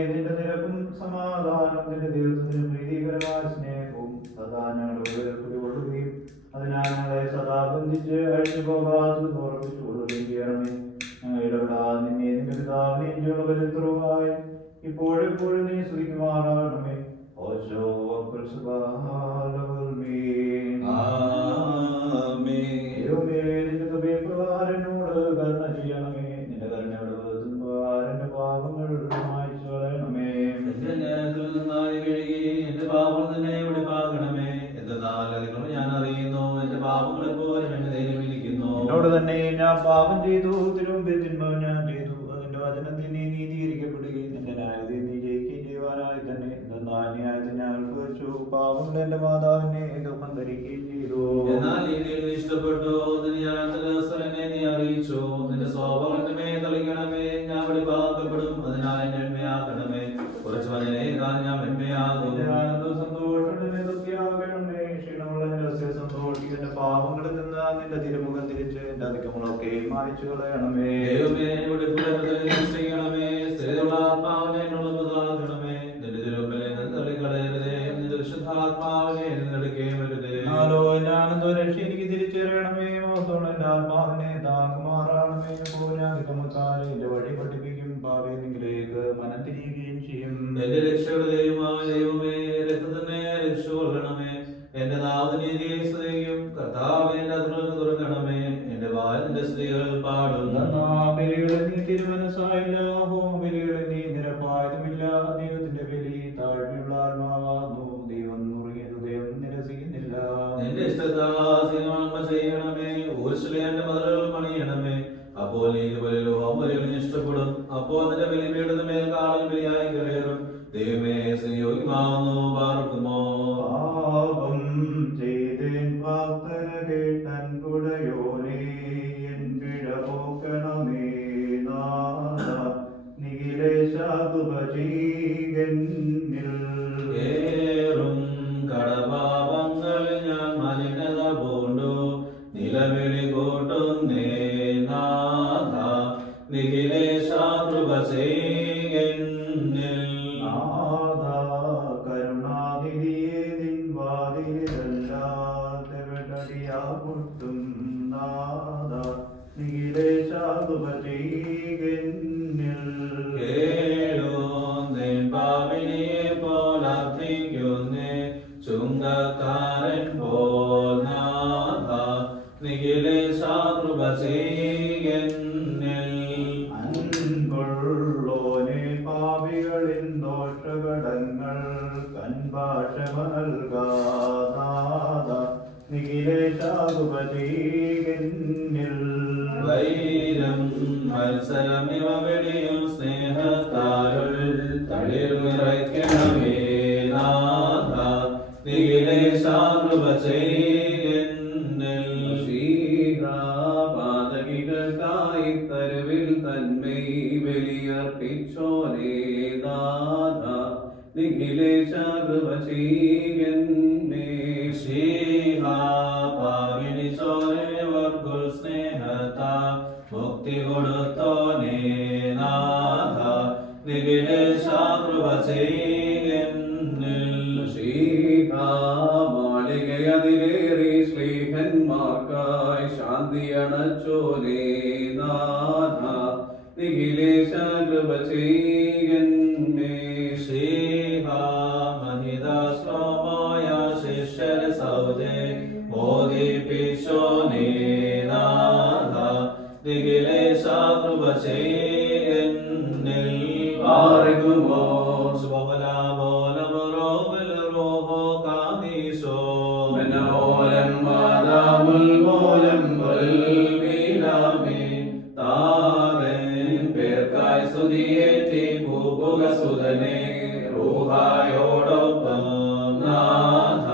നിന്റെ നിരക്കും സമാധാനം നിന്റെ ദൈവത്തിന് പ്രീതികരമായ സ്നേഹവും സദാ ഞങ്ങളുടെ കുടികൊള്ളുകയും അതിനാൽ ഞങ്ങളെ സദാ ബന്ധിച്ച് അഴിഞ്ഞു പോകാതെ ഓർമ്മിച്ചു കൊള്ളുകയും ചെയ്യണമേ. ഞങ്ങൾ ഇടപെടാതെ നിന്നെ നിന്റെ പിതാവിനെയും ജീവപരിത്രവുമായി ഇപ്പോഴെപ്പോഴും നീ സ്തുതിക്കുമാറാകണമേ. ഓശോ എന്നോട് കരുണ ചെയ്യണമേ. നിന്റെ കരുണയുടെ എന്റെ പാപങ്ങൾ മായ്ച്ചു കളയണമേ. എന്റെ പാപങ്ങൾ തന്നെ വെളിപ്പാക്കണമേ. എന്തെന്നാൽ നിങ്ങൾ ഞാൻ അറിയുന്നു, എന്റെ പാപങ്ങളെ പോലെ എന്നെ ധൈര്യമിരിക്കുന്നു. എന്നോട് തന്നെ ഞാൻ പാപം ചെയ്തു, തിരുമുമ്പിൽ തിന്മ ഞാൻ ചെയ്തു. അതിന്റെ വചനത്തിൽ നീ നീതീകരിക്കപ്പെടുകയും നിന്റെ ന്യായത്തിൽ നീ ജയിക്കുകയും ചെയ്യുവാനായി തന്നെ. എന്നാൽ ന്യായത്തിൽ ഞാൻ ഉത്ഭവിച്ചു, പാപങ്ങൾ എന്റെ മാതാവിനെ ദുഃഖം ധരിക്കുകയും ചെയ്തു. എന്നാൽ നീതിയിൽ നീ ഇഷ്ടപ്പെട്ടു, നിന്നെ ഞാൻ അന്തരസ്ഥലനെ നീ അറിയിച്ചു. നിന്റെ സ്വഭാവങ്ങളുടെ മേൽ തളിക്കണമേ, ഞാൻ വെളിപ്പാക്കപ്പെടും. അതിനാൽ എന്നെ വെണ്മയാക്കണമേ. കുറച്ചു വചനേക്കാൾ ഞാൻ വെണ്മയാകും. സന്തോഷമേ ദുഃഖിയാകണമേ. ക്ഷീണമുള്ള സന്തോഷിക്കുന്ന എന്റെ പാപങ്ങളിൽ നിന്ന് നിന്റെ തിരുമുഖം തിരിച്ച് എന്റെ അധികങ്ങളൊക്കെ മായ്ച്ചു കളയണമേ. ദൈവമേ, ചെയ്യണമേ. സ്ഥിരതയുള്ള ആത്മാവിനെ പുതുതാക്കണമേ. നിന്റെ തിരുമുമ്പിൽ നിന്ന് തള്ളിക്കളയരുതേ. നിന്റെ വിശുദ്ധാത്മാവിനെ എടുക്കേമരുതേ. എന്റെ ആനന്ദ രക്ഷ എനിക്ക് തിരിച്ചറിയണമേ. മോത്തോളം എന്റെ ആത്മാവിനെ താങ്ങുമാറാണമേ. പോരാതിക്കാരെ എന്റെ വഴി പഠിപ്പിക്കും. ഭാവിയിലേക്ക് മനം തിരിയുകയും ചെയ്യും. എന്റെ രക്ഷയുടെ ദൈവമായ ദൈവമേ, രക്തത്തിനെ രക്ഷകൊള്ളണമേ. എന്റെ നാഥനീതിയെ സ്തുതിക്കും. കർത്താവേ, എന്റെ അതിർന്ന് തുറക്കണമേ. എന്റെ വായന്റെ സ്ത്രീകൾ പാടും. ബലികളെ നീ തിരുമനസ്സായില്ല, ഹോമബലികളെ നീ നിരപ്പായതുമില്ല. ദൈവത്തിന്റെ ബലി താഴ്മയുള്ള ആത്മാവാകുന്നു. ദൈവം നുറുങ്ങിയ ഹൃദയം നിരസിക്കുന്നില്ല. നിന്റെ ഇഷ്ടദാസീനമ ചെയ്യണമേ. ഊർശ്ലേന്റെ മതിലുകൾ പണിയണമേ. അപ്പോൾ നീതിബലികളും ഹോമബലികളും ഇഷ്ടപ്പെടും. അപ്പോൾ നിന്റെ ബലിപീഠത്തിന് മേൽ കാളിൽ ബലിയായി കയറും. ദൈവമേ, ശ്രീയോഗ്യമാവുന്നു. പാർക്കുമോ പാപം ചെയ്തേൻ പ്രാർത്ഥന കേട്ടൻ കുടയോനേ. എൻ പിഴ പോക്കണമേ നാഥ. നിഖിലേശാതുപചീകന്നിൽ ഏറും കടപാപങ്ങൾ ഞാൻ മലിനത പൂണ്ടു. നിലവിളി കൂട്ടുന്നേ നാഥ. നിഖിലേശാകൃപ ചെയ്യുന്നിൽ. നാഥ കരുണാനിധിയെ നിൻ വാതിലിതല്ലാതെവിടടിയാ മുട്ടും. നാഥ നിഖിലേശാതുപചീകന്നിൽ. കേഴുന്നേൻ പാപിനിയെ പോലർത്ഥിക്കുന്നേ. ചുങ്കക്കാരൻ പോൽ നാഥ. നിഖിലേശാകൃപ ചെയ്യുന്നിൽ. അൻപുള്ളോനെ പാപികളിൻ ദോഷകടങ്ങൾ കൻഭാഷമ നൽകാനാഥ. നിഖിലേശാതുപചീകന്നിൽ. വൈരം മത്സരമിവ വെടിയും സ്നേഹത്താരുൾ തളിർ നിറയ്ക്കണമേ നാഥ. നിഖിലേശാകൃപ ചെയ്യുന്നിൽ. പാതകികൾക്കായി തരുവിൽ തന്മൈ ബലിയർപ്പിച്ചോനേ നാഥ. നിഖിലേശാകൃപ ചെയ്യുന്നേ. പാവിനിച്ചോരവർക്കുൾ സ്നേഹത്താ മുക്തി കൊടുത്തോനേ നാഥ. നിഖിലേശാകൃപ ചെയ്യുന്നിൽ. മാളികയതിലേറി ശ്രീഹന്മാർക്കായി ശാന്തി അണച്ചോനേ നാഥ. നിഖിലേശാകൃപ ചെയ്യുന്നേ. മഹിതാശ്രമമായ ശിഷ്യര സൗജേ മോദിപ്പിച്ചോനേ നാഥ. നിഖിലേശാകൃപ ചെയ്യുന്നിൽ. ആർക്കുമോ മനോലം മാതാമുൽ മോലം താരൻ പേർക്കായി സ്തുതിയേറ്റി ഭൂപുകസുതനെ റൂഹായോടൊപ്പം നാഥ.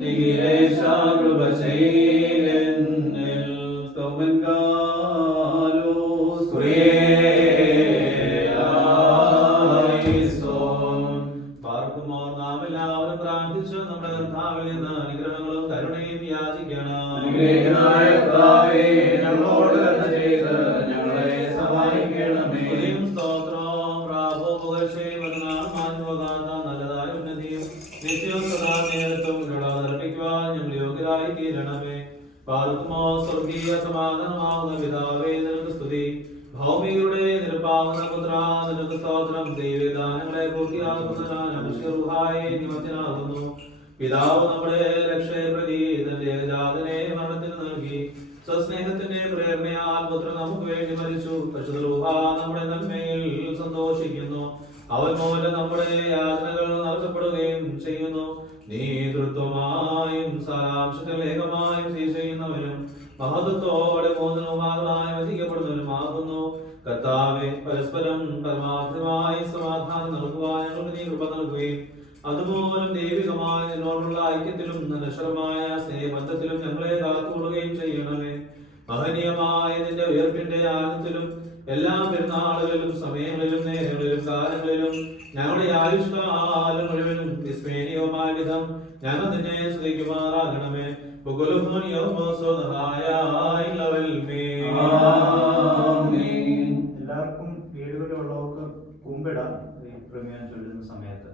നിഖിലേശാകൃപ ചെയ്യുന്നിൽ. പാർക്കുമോ നാം എല്ലാവരും എല്ലാവരും പ്രാർത്ഥിച്ചു നമ്മുടെ കർത്താവിൽ നിന്ന് അനുഗ്രഹങ്ങളും കരുണയും യാചിക്കണം. അനുഗ്രഹീതനായ കർത്താവേ, ഞങ്ങളോട് കരുണ ചെയ്ത് ഞങ്ങളെ സഹായിക്കണമേ. സ്തുതിയും സ്തോത്രവും പ്രാഭോ പുകഴ്ചയും ഒരുനാളും മാഞ്ഞുപോകാത്ത നല്ലതായ ഉന്നതിയും നിത്യവും സദാ നേരത്തും അവതരിപ്പിക്കുവാൻ ഞങ്ങൾ യോഗ്യരായി തീരണമേ. പാർക്കുമോ സ്വർഗീയ സമാധാനമാകുന്ന പിതാവേ, നിനക്ക് സ്തുതി. ഭൗമികരുടെ നിരപ്പാകുന്ന പുത്ര, നിനക്ക് സ്തോത്രം. ദൈവദാനങ്ങളെ പൂർത്തിയാക്കുന്നതിനായി നിമജ്ജനാകുന്നു. പിതാവ് നമ്മുടെ രക്ഷയെ പ്രതി തന്റെ ഏകജാതനെ മരണത്തിന് നൽകി. സ്വസ്നേഹത്തിന്റെ പ്രേരണയാൽ പുത്രൻ നമുക്ക് വേണ്ടി മരിച്ചു. പരിശുദ്ധ റൂഹ നമ്മുടെ നന്മയിൽ സന്തോഷിക്കുന്നു. അവൻ മൂലം നമ്മുടെ യാതനകൾ നൽകപ്പെടുകയും ചെയ്യുന്നു. നേതൃത്വമായും സാരാംശത്തിൽ ഏകമായും ചെയ്യുന്നവനും മഹത്വത്തോടെ മോചനോപാതമായി വധിക്കപ്പെടുന്നവനുമാകുന്നു. കർത്താവെ, പരസ്പരം പരമാർത്ഥമായി സമാധാനം നൽകുവാൻ ഞങ്ങൾക്ക് നീ കൃപ നൽകുകയും അതുമൂലം ദൈവികമായ നിന്നോടുള്ള ഐക്യത്തിലും നശ്വരമായ സ്നേഹബന്ധത്തിലും ഞങ്ങളെ കാത്തുകൊള്ളുകയും ചെയ്യണമേ. മഹനീയമായ നിന്റെ ഉയർപ്പിന്റെ ആനന്ദത്തിലും എല്ലാ പെരുന്നാളുകളിലും സമയങ്ങളിലും നേരങ്ങളിലും കാലങ്ങളിലും ഞങ്ങളുടെ ആയുഷ്കാലം മുഴുവനും വിസ്മരണീയമായ വിധം ഞങ്ങൾ നിന്നെ സ്തുതിക്കുമാറാകണമേ. എല്ലാവർക്കും വീടുകളിലുള്ളവർക്ക് കുമ്പിടാം. ഈ പ്രമേയം ചൊല്ലുന്ന സമയത്ത്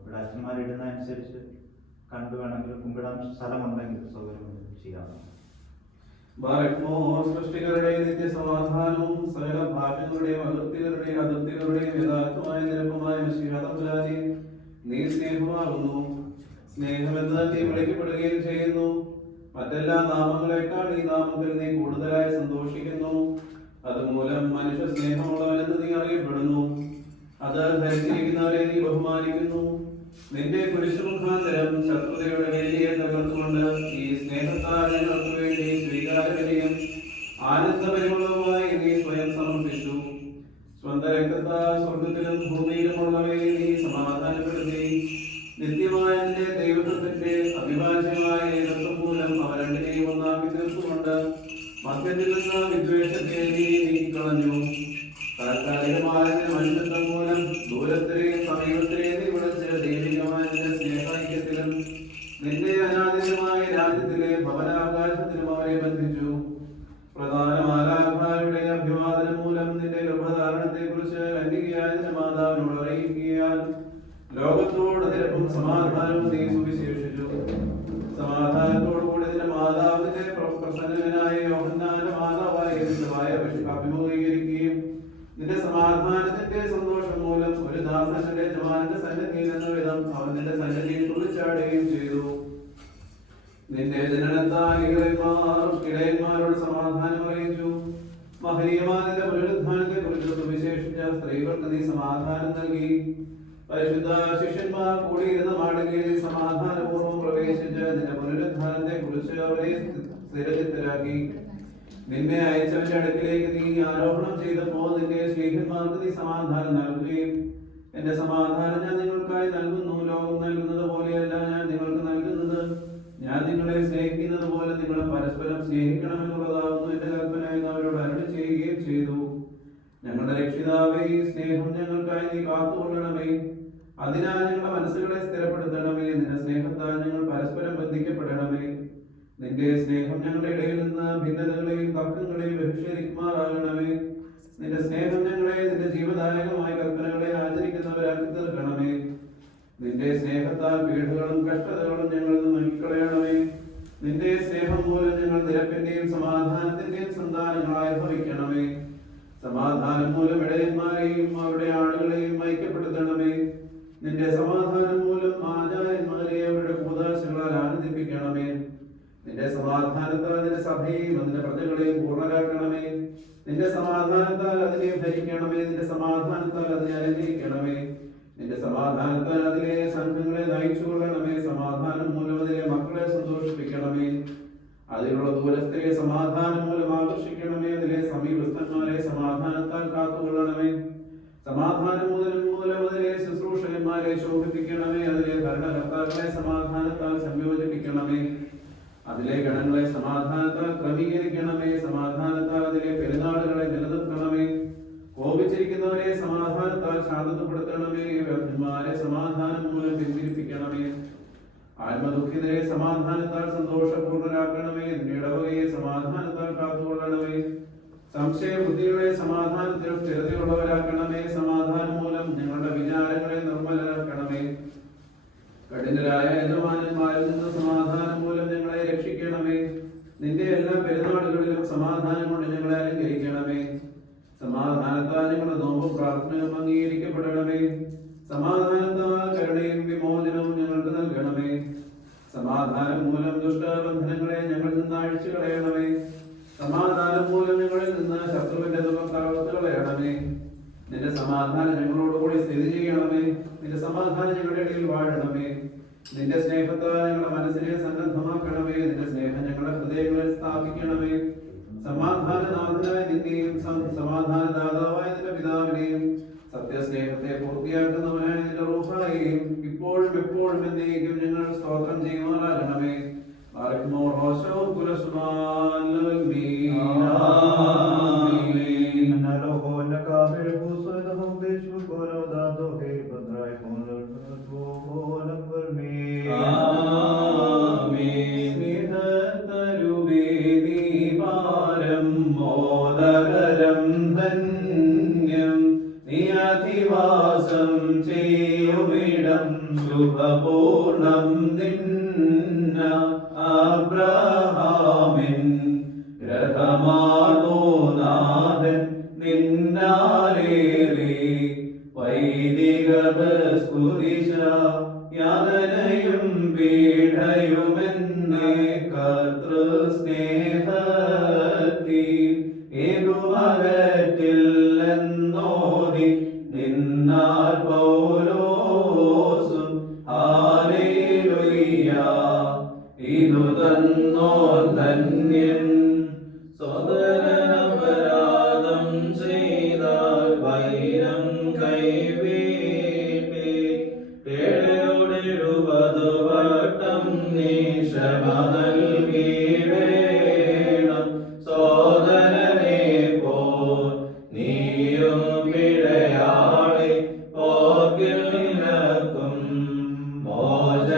ഇവിടെ അച്ഛന്മാരിടുന്ന അനുസരിച്ച് കണ്ടു വേണമെങ്കിൽ കുമ്പിടാൻ സ്ഥലമുണ്ടെങ്കിൽ സൗകര്യം ചെയ്യാം. സൃഷ്ടികളുടെ നിത്യസമാധാനവും സകല ഭാഷകളുടെയും അതിർത്തികളുടെയും അതിർത്തികളുടെയും യഥാർത്ഥമായ നിരപ്പമായ മനുഷ്യരാതമ്പുരാനെ നീ സ്നേഹമാകുന്നു. സ്നേഹമെന്ന് നീ വിളിക്കപ്പെടുകയും ചെയ്യുന്നു. മറ്റെല്ലാ നാമങ്ങളെക്കാൾ ഈ നാമത്തിൽ നീ കൂടുതലായി സന്തോഷിക്കുന്നു. അതുമൂലം മനുഷ്യ സ്നേഹമുള്ളവനെന്ന് നീ അറിയപ്പെടുന്നു. അത് ധരിച്ചിരിക്കുന്നവരെ നീ ബഹുമാനിക്കുന്നു. നിന്റെ കുരിശുമുഖാന്തരം ശത്രുതയുടെ വേലിയെ തകർത്തുകൊണ്ട് ഈ സ്നേഹത്താൽ ഞങ്ങൾക്ക് വേണ്ടി സ്വീകാര്യതയും ആനന്ദപരിമളവുമായി നീ സ്വയം സമർപ്പിച്ചു. സ്വന്തം രക്തത്താൽ സ്വർഗത്തിലും ഭൂമിയിലുമുള്ളവയെ നീ സമാധാനപ്പെടുത്തി. നിത്യമായ നിന്റെ ദൈവത്വത്തിന്റെ അവിഭാജ്യമായ ഏകത്വം മൂലം അവ രണ്ടിനെയും ഒന്നാക്കി തീർത്തുകൊണ്ട് മധ്യത്തിൽ നിന്ന് വിദ്വേഷത്തെ നീ നീക്കിക്കളഞ്ഞു. താൽക്കാലികമായ മനുഷ്യത്വം മൂലം ദൂരത്തിലെയും സമീപത്തിലെയും നീ വിളിച്ച് ദൈവികമായ സ്നേഹൈക്യത്തിലും നിന്റെ അനാദിതമായ രാജ്യത്തിലെ ഭവനാവകാശത്തിലും അവരെ ബന്ധിച്ചു. പ്രധാന മാലാഖമാരുടെ അഭിവാദനം മൂലം നിന്റെ ഗർഭധാരണത്തെ കുറിച്ച് കന്യകയായ നിന്റെ മാതാവിനോട് അറിയിക്കുകയാൽ ലോകത്തോട് നിരപ്പും സമാധാനവും നീ സുവിശേഷിച്ചു. സമാധാനത്തോടുകൂടി നിന്റെ മാതാവിന്റെ പ്രസന്നനായ യോഹന്നാന്റെ മാതാവായ അഭിമുഖീകരിക്കുകയും നിന്റെ സമാധാനത്തിന്റെ സന്തോഷം മൂലം ഒരു ദാസൻ തന്റെ യജമാനന്റെ സന്നിധിയിൽ എന്ന വിധം അവൻ നിന്റെ സന്നിധിയിൽ തുള്ളിച്ചാടുകയും ചെയ്തു. നിന്റെ ജനനത്താൽ ഇടയന്മാരോട് സമാധാനം അറിയിച്ചു. മഹനീയമായ നിന്റെ പുനരുദ്ധാനത്തെ കുറിച്ച് സുവിശേഷിച്ച സ്ത്രീകൾക്ക് നീ സമാധാനം നൽകി. പരിശുദ്ധ ശിഷ്യന്മാർ കൂടിയിരുന്ന മാളികയിൽ സമാധാനപൂർവ്വം പ്രവേശിച്ച് നിന്റെ പുനരുദ്ധാനത്തെ കുറിച്ച് അവരെ സ്ഥിരചിത്തരാക്കി. നിന്നെ അയച്ചവന്റെ അടുക്കിലേക്ക് നീ ആരോപണം ചെയ്തപ്പോൾ നിന്റെ സ്നേഹിതന്മാർക്ക് നീ സമാധാനം നൽകുകയും എന്റെ സമാധാനം ഞാൻ നിങ്ങൾക്കായി നൽകുന്നു, ലോകം നൽകുന്നത് പോലെയല്ല ഞാൻ നിങ്ങൾക്ക് നൽകുന്നത്. ഞാൻ നിങ്ങളെ സ്നേഹിക്കുന്നത് പോലെ നിങ്ങൾ പരസ്പരം സ്നേഹിക്കണമെന്നുള്ളതാകുന്നു എന്റെ കൽപ്പന എന്ന് അവരോട് അരുളി ചെയ്യുകയും ചെയ്തു. ഞങ്ങളുടെ രക്ഷിതാവേ, ഈ സ്നേഹം ഞങ്ങൾക്കായി നീ കാത്തുകൊള്ളണമേ. അതിനാൽ ഞങ്ങളുടെ മനസ്സുകളെ സ്ഥിരപ്പെടുത്തണമേ. നിന്റെ സ്നേഹത്താൽ ഞങ്ങൾ പരസ്പരം ബന്ധിക്കപ്പെടണമേ. നിന്റെ സ്നേഹം ഞങ്ങളുടെ ഇടയിൽ നിന്ന് ഭിന്നതകളെയും തർക്കങ്ങളെയും ബഹിഷ്കരിക്കുമാറാകണമേ. നിന്റെ സ്നേഹം ഞങ്ങളെ നിന്റെ ജീവദായകമായ കൽപ്പനകളെ ആചരിക്കുന്നവരാക്കി തീർക്കണമേ. നിന്റെ സ്നേഹത്താൽ പീഡകളും കഷ്ടതകളും ഞങ്ങളിൽ നിന്ന് നീക്കിക്കളയണമേ. നിന്റെ സ്നേഹം മൂലം ഞങ്ങൾ നിരപ്പിന്റെയും സമാധാനത്തിന്റെയും സന്താനങ്ങളായി ഭവിക്കണമേ. സമാധാനം മൂലം ഇടയന്മാരെയും അവരുടെ ആളുകളെയും ഐക്യപ്പെടുത്തണമേ. നിന്റെ സമാധാനം മൂലം ആചാര്യന്മാരെ അവരുടെ കൂദാശകളാൽ ആനന്ദിപ്പിക്കണമേ. നിന്റെ സമാധാനത്താൽ നിന്റെ സഭയെയും അതിന്റെ പ്രജകളെയും പൂർണ്ണരാക്കണമേ. നിന്റെ സമാധാനത്താൽ അതിനെ ഭരിക്കണമേ. നിന്റെ സമാധാനത്താൽ അതിനെ അലങ്കരിക്കണമേ. നിന്റെ സമാധാനത്താൽ അതിലെ സംഘങ്ങളെ നയിച്ചുകൊള്ളണമേ. സമാധാനം മൂലം അതിലെ മക്കളെ സന്തോഷിപ്പിക്കണമേ. അതിലുള്ള ദൂരസ്ഥരെ സമാധാനം മൂലം ആകർഷിക്കണമേ. അതിലെ സമീപസ്ഥന്മാരെ സമാധാനത്താൽ കാത്തുകൊള്ളണമേ. സമാധാനം മൂലം അതിലെ ശുശ്രൂഷകന്മാരെ ശോഭിപ്പിക്കണമേ. അതിലെ ഭരണകർത്താക്കളെ സമാധാനത്താൽ സംയോജിപ്പിക്കണമേ. അതിലെ ഗണങ്ങളെ സമാധാനത്താൽ ക്രമീകരിക്കണമേ. സമാധാനത്താൽ അതിലെ പെരുന്നാളുകളെ നിലനിർത്തണമേ. കോപിച്ചിരിക്കുന്നവരെ സമാധാനത്താൽ ശാന്തപ്പെടുത്തണമേ. വ്യർത്ഥന്മാരെ സമാധാനം മൂലം പിന്തിരിപ്പിക്കണമേ. ആത്മദുഃഖിതരെ സമാധാനത്താൽ സന്തോഷപൂർണ്ണരാക്കണമേ. നിന്റെ ഇടവകയെ സമാധാനത്താൽ കാത്തുകൊള്ളണമേ. സംശയബുദ്ധികളെ സമാധാനത്തിൽ സ്ഥിരതയുള്ളവരാക്കണമേ. സമാധാനം മൂലം ഞങ്ങളുടെ വിചാരങ്ങളെ നിർമ്മലരാക്കണമേ. കഠിനരായ യജമാനന്മാരിൽ നിന്ന് സമാധാനം മൂലം ഞങ്ങളെ രക്ഷിക്കണമേ. നിന്റെ എല്ലാ പെരുന്നാളുകളിലും സമാധാനം കൊണ്ട് ഞങ്ങളെ അലങ്കരിക്കണമേ. സമാധാനത്താൽ ഞങ്ങളുടെ നോമ്പും പ്രാർത്ഥനയും അംഗീകരിക്കപ്പെടണമേ. സമാധാനത്താൽ കരുണയും വിമോചനവും ഞങ്ങൾക്ക് നൽകണമേ. സമാധാനം മൂലം ദുഷ്ടബന്ധനങ്ങളെ ഞങ്ങളിൽ നിന്ന് അഴിച്ചു കളയണമേ. സമാധാനം മൂലം ഞങ്ങളിൽ നിന്ന് ശത്രുവിന്റെ ദുഃഖത്തകർത്ത് കളയണമേ. നിന്റെ സമാധാനം ഞങ്ങളോടുകൂടി സ്ഥിതി ചെയ്യണമേ. നിന്റെ സമാധാനം ഞങ്ങളുടെ ഇടയിൽ വാഴണമേ. നിന്റെ സ്നേഹത്താൽ ഞങ്ങളുടെ മനസ്സിനെ സന്നദ്ധമാക്കണമേ. നിന്റെ സ്നേഹം ഞങ്ങളുടെ ഹൃദയങ്ങളിൽ സ്ഥാപിക്കണമേ. സമാധാനനാഥനായ നിന്നെയും സമാധാനദാതാവായ നിന്റെ പിതാവിനെയും സത്യസ്നേഹത്തെ പൂർത്തിയാക്കുന്നവനായ നിന്റെ റൂഹായെയും ഇപ്പോഴും എപ്പോഴും എന്നേക്കും ഞങ്ങൾ സ്തോത്രം ചെയ്യുമാറാകണമേ. നിയതിവാസം ചെയ്യുമിടം ശുഭപൂർണം നിന്ന അബ്രഹാമിൻ ഗ്രഹമാണോ നാഥൻ നിന്നാലേറി വൈദിക സ്കുദിശ യാതനയും പീഠയുമെന്നേ കർത്തൃസ്നേഹത്തിൽ ഏകുമകറ്റില്ലെന്നോതി നിന്നാൽ പൗലോസും ഹല്ലേലൂയ ഇതു തന്നോ ധന്യൻ. സോദരനപരാധം ചെയ്താൽ വൈരം കൈവീട്ടി 70 വട്ടം നീ ക്ഷമ നൽകിയിടേണം. സോദരനെ പോൽ നീയും പിഴയാളി പോകിൽ നിനക്കും മോചനമാവശ്യം.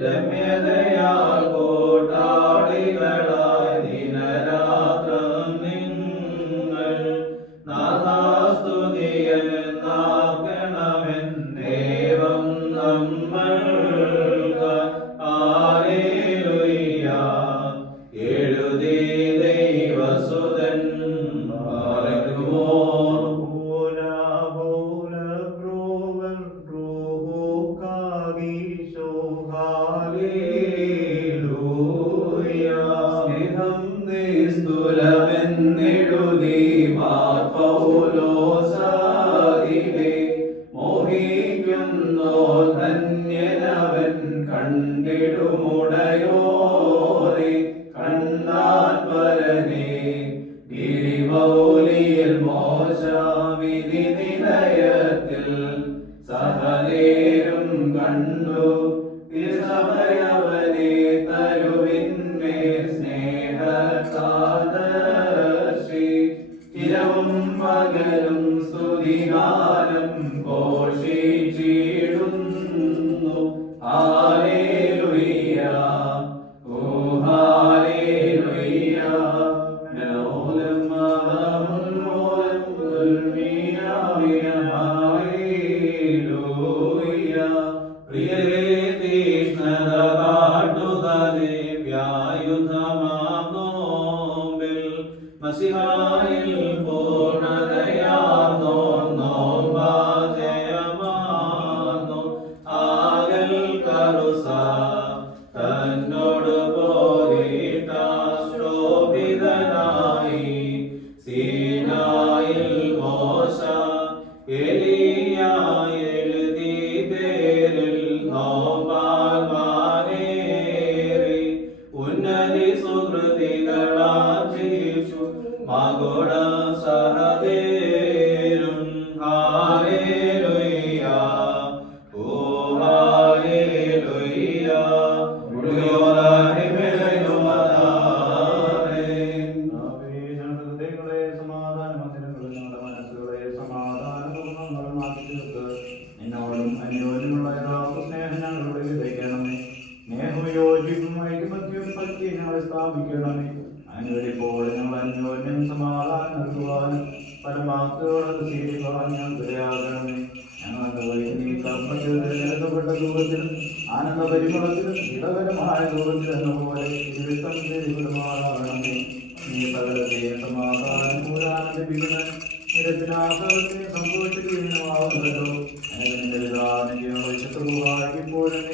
രമ്യതയാൽ കൂട്ടാളികളായി ദിനരാത്രം നിങ്ങൾ നാഥാസ്തുതിയെന്നാക്കണമെന്നേവം നമ്മൾക്ക് ഹല്ലേലൂയ എഴുതി ദൈവസുതൻ പാലിക്കുമോ. സ്നേഹം നിസ്തുലമെന്നെഴുതി മാർ പൗലോസാദിലെ മോഹിക്കുന്നോ ധന്യനവൻ കണ്ടിടുമുടയോരെ കണ്ടാൽ പരനെ ഗിരിമൗലിയിൽ മോശവിധി നിലയത്തിൽ സഹനേരും കണ്ടു തിരുസഭയവനെ തരുവിന്മേൽ സ്നേഹസാദർശി ചിരവും പകലും സ്തുതിഗാനം ഘോഷിച്ചിടുന്നു. ഹല്ലേലൂയ ഓ ഹല്ലേലൂയ മനോലം മഹമൂലം ഉൽമീനാവിയ ഹല്ലേലൂയ. പ്രിയരേ തീക്ഷ്ണത കാട്ടുക ദിവ്യായുധമാം നോമ്പിൽ മസിഹായിൽ പൂർണ്ണതയാർന്നോ നോമ്പാജയമാർന്നോ ആകൽ കറുസ തന്നോട് പോരിട്ട ശോഭിതനായി സീനായിൽ മോശ എലിയ എഴുതി പേരിൽ നോമ്പാൽ മാനേറി ഉന്നതി സുഹൃതികളാർജിച്ചു മകുട സഹദേരും. ഹല്ലേലൂയ ഓ ഹല്ലേലൂയ ഉള്ളിയോരാഹിമേലുമതാരേ. ഹൃദയങ്ങളെ അന്യോന്യമുള്ള യഥാർത്ഥ സ്നേഹം ഞങ്ങളുടെ വിതയ്ക്കണമേ. സ്നേഹവും യോജിപ്പും ഐക്യമത്യവും പറ്റി ഞങ്ങളെ സ്ഥാപിക്കണമേ. അനുവദിപ്പോൾ ഞങ്ങൾ അന്യോന്യം സമാധാനം നൽകുവാനും പരമാർത്ഥത്തോടെ സ്വീകരിക്കുവാൻ ഞങ്ങൾക്കിടയാകണമേ. ഞങ്ങളുടെ വഴി നീ കർമ്മത്തിൽ തിരഞ്ഞെടുക്കപ്പെട്ട രൂപത്തിലും ആനന്ദ പരിമളത്തിലും ഇടകരമായ രൂപത്തിലെന്ന പോലെ ഇരുത്തമാകണമേ. നീ സകലത്തെയും സമാധാനം മൂലാനന്ദിപ്പിക്കുന്ന നിരത്തിനാസകത്തെ സംഭവിച്ചിട്ടുമാവുന്നല്ലോ. നിന്റെ വിധാനം ശത്രുവായിപ്പോഴും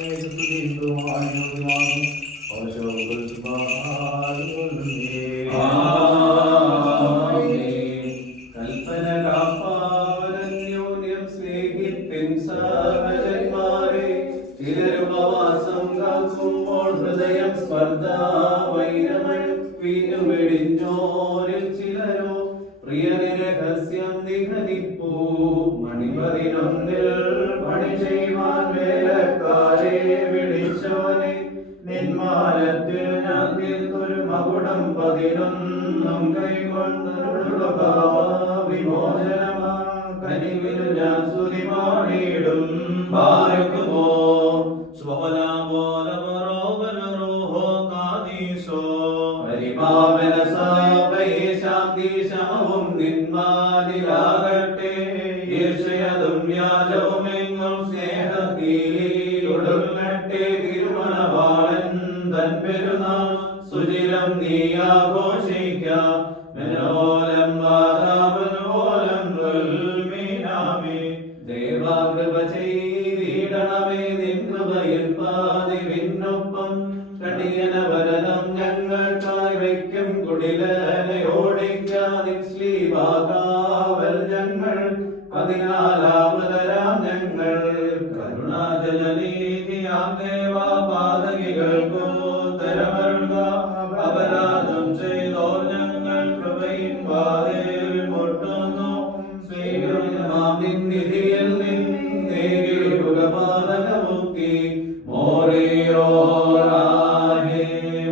കൽപ്പന കാപ്പാവരന്യോന്യം സ്നേഹിപ്പിൻ സഹജന്മാരെ. ചിലരുപവാസം കാക്കുമ്പോൾ ഹൃദയം സ്പർദ്ധാവൈരമഴുപ്പിനു വെടിഞ്ഞോരിൽ ചിലരോ പ്രിയന് രഹസ്യം നിഹനിപ്പൂ. മണിപതിനൊന്നിൽ പണി ചെയ്യുവാൻ വേലക്കാരെ വിളിച്ചോനെ. നിന്മാനത്തിൽ ഞാൻ തീർത്തൊരു മകുടം 11 കൈകൊണ്ടുള്ള വിമോചനമാ കനിവിനു ഞാൻ സ്തുതി പാടിയിടും. പാർക്കുമോ പരിപാവന സഭയെ ശാന്തി ശമവും നിന്മാനിലാകട്ടെ. ഈർഷ്യതും വ്യാജവും എങ്ങും സ്നേഹത്തിലൊടുങ്ങട്ടെ. തിരുമണവാളൻ തൻ പെരുന്നാൾ സുചിരം നീ ആഘോഷിക്കാം. മനോലം വാതാപനോലം മീനാമേ. ദേവാകൃപ ചെയ്തിടണമേ നിൻ കൃപയിൽ പാതിവിനൊപ്പം. കടിയനവരനം ഞങ്ങൾക്കായി വയ്ക്കും കുടിലനയോടിക്കാതിൻ ശ്ലീവാകാവൽ ഞങ്ങൾ. 14 ഞങ്ങൾ കരുണാജലനീതിയാം ദേവാ പാതകികൾക്കു തരമരുക. അപരാധം ചെയ്തോർ ഞങ്ങൾ കൃപയിൻ പാതയിൽ മുട്ടുന്നു. സ്വീകൃതമാം നിന്നിധിയിൽ നിന്നേകിടുക പാതകമുക്തി. മോറിയോറാഹേ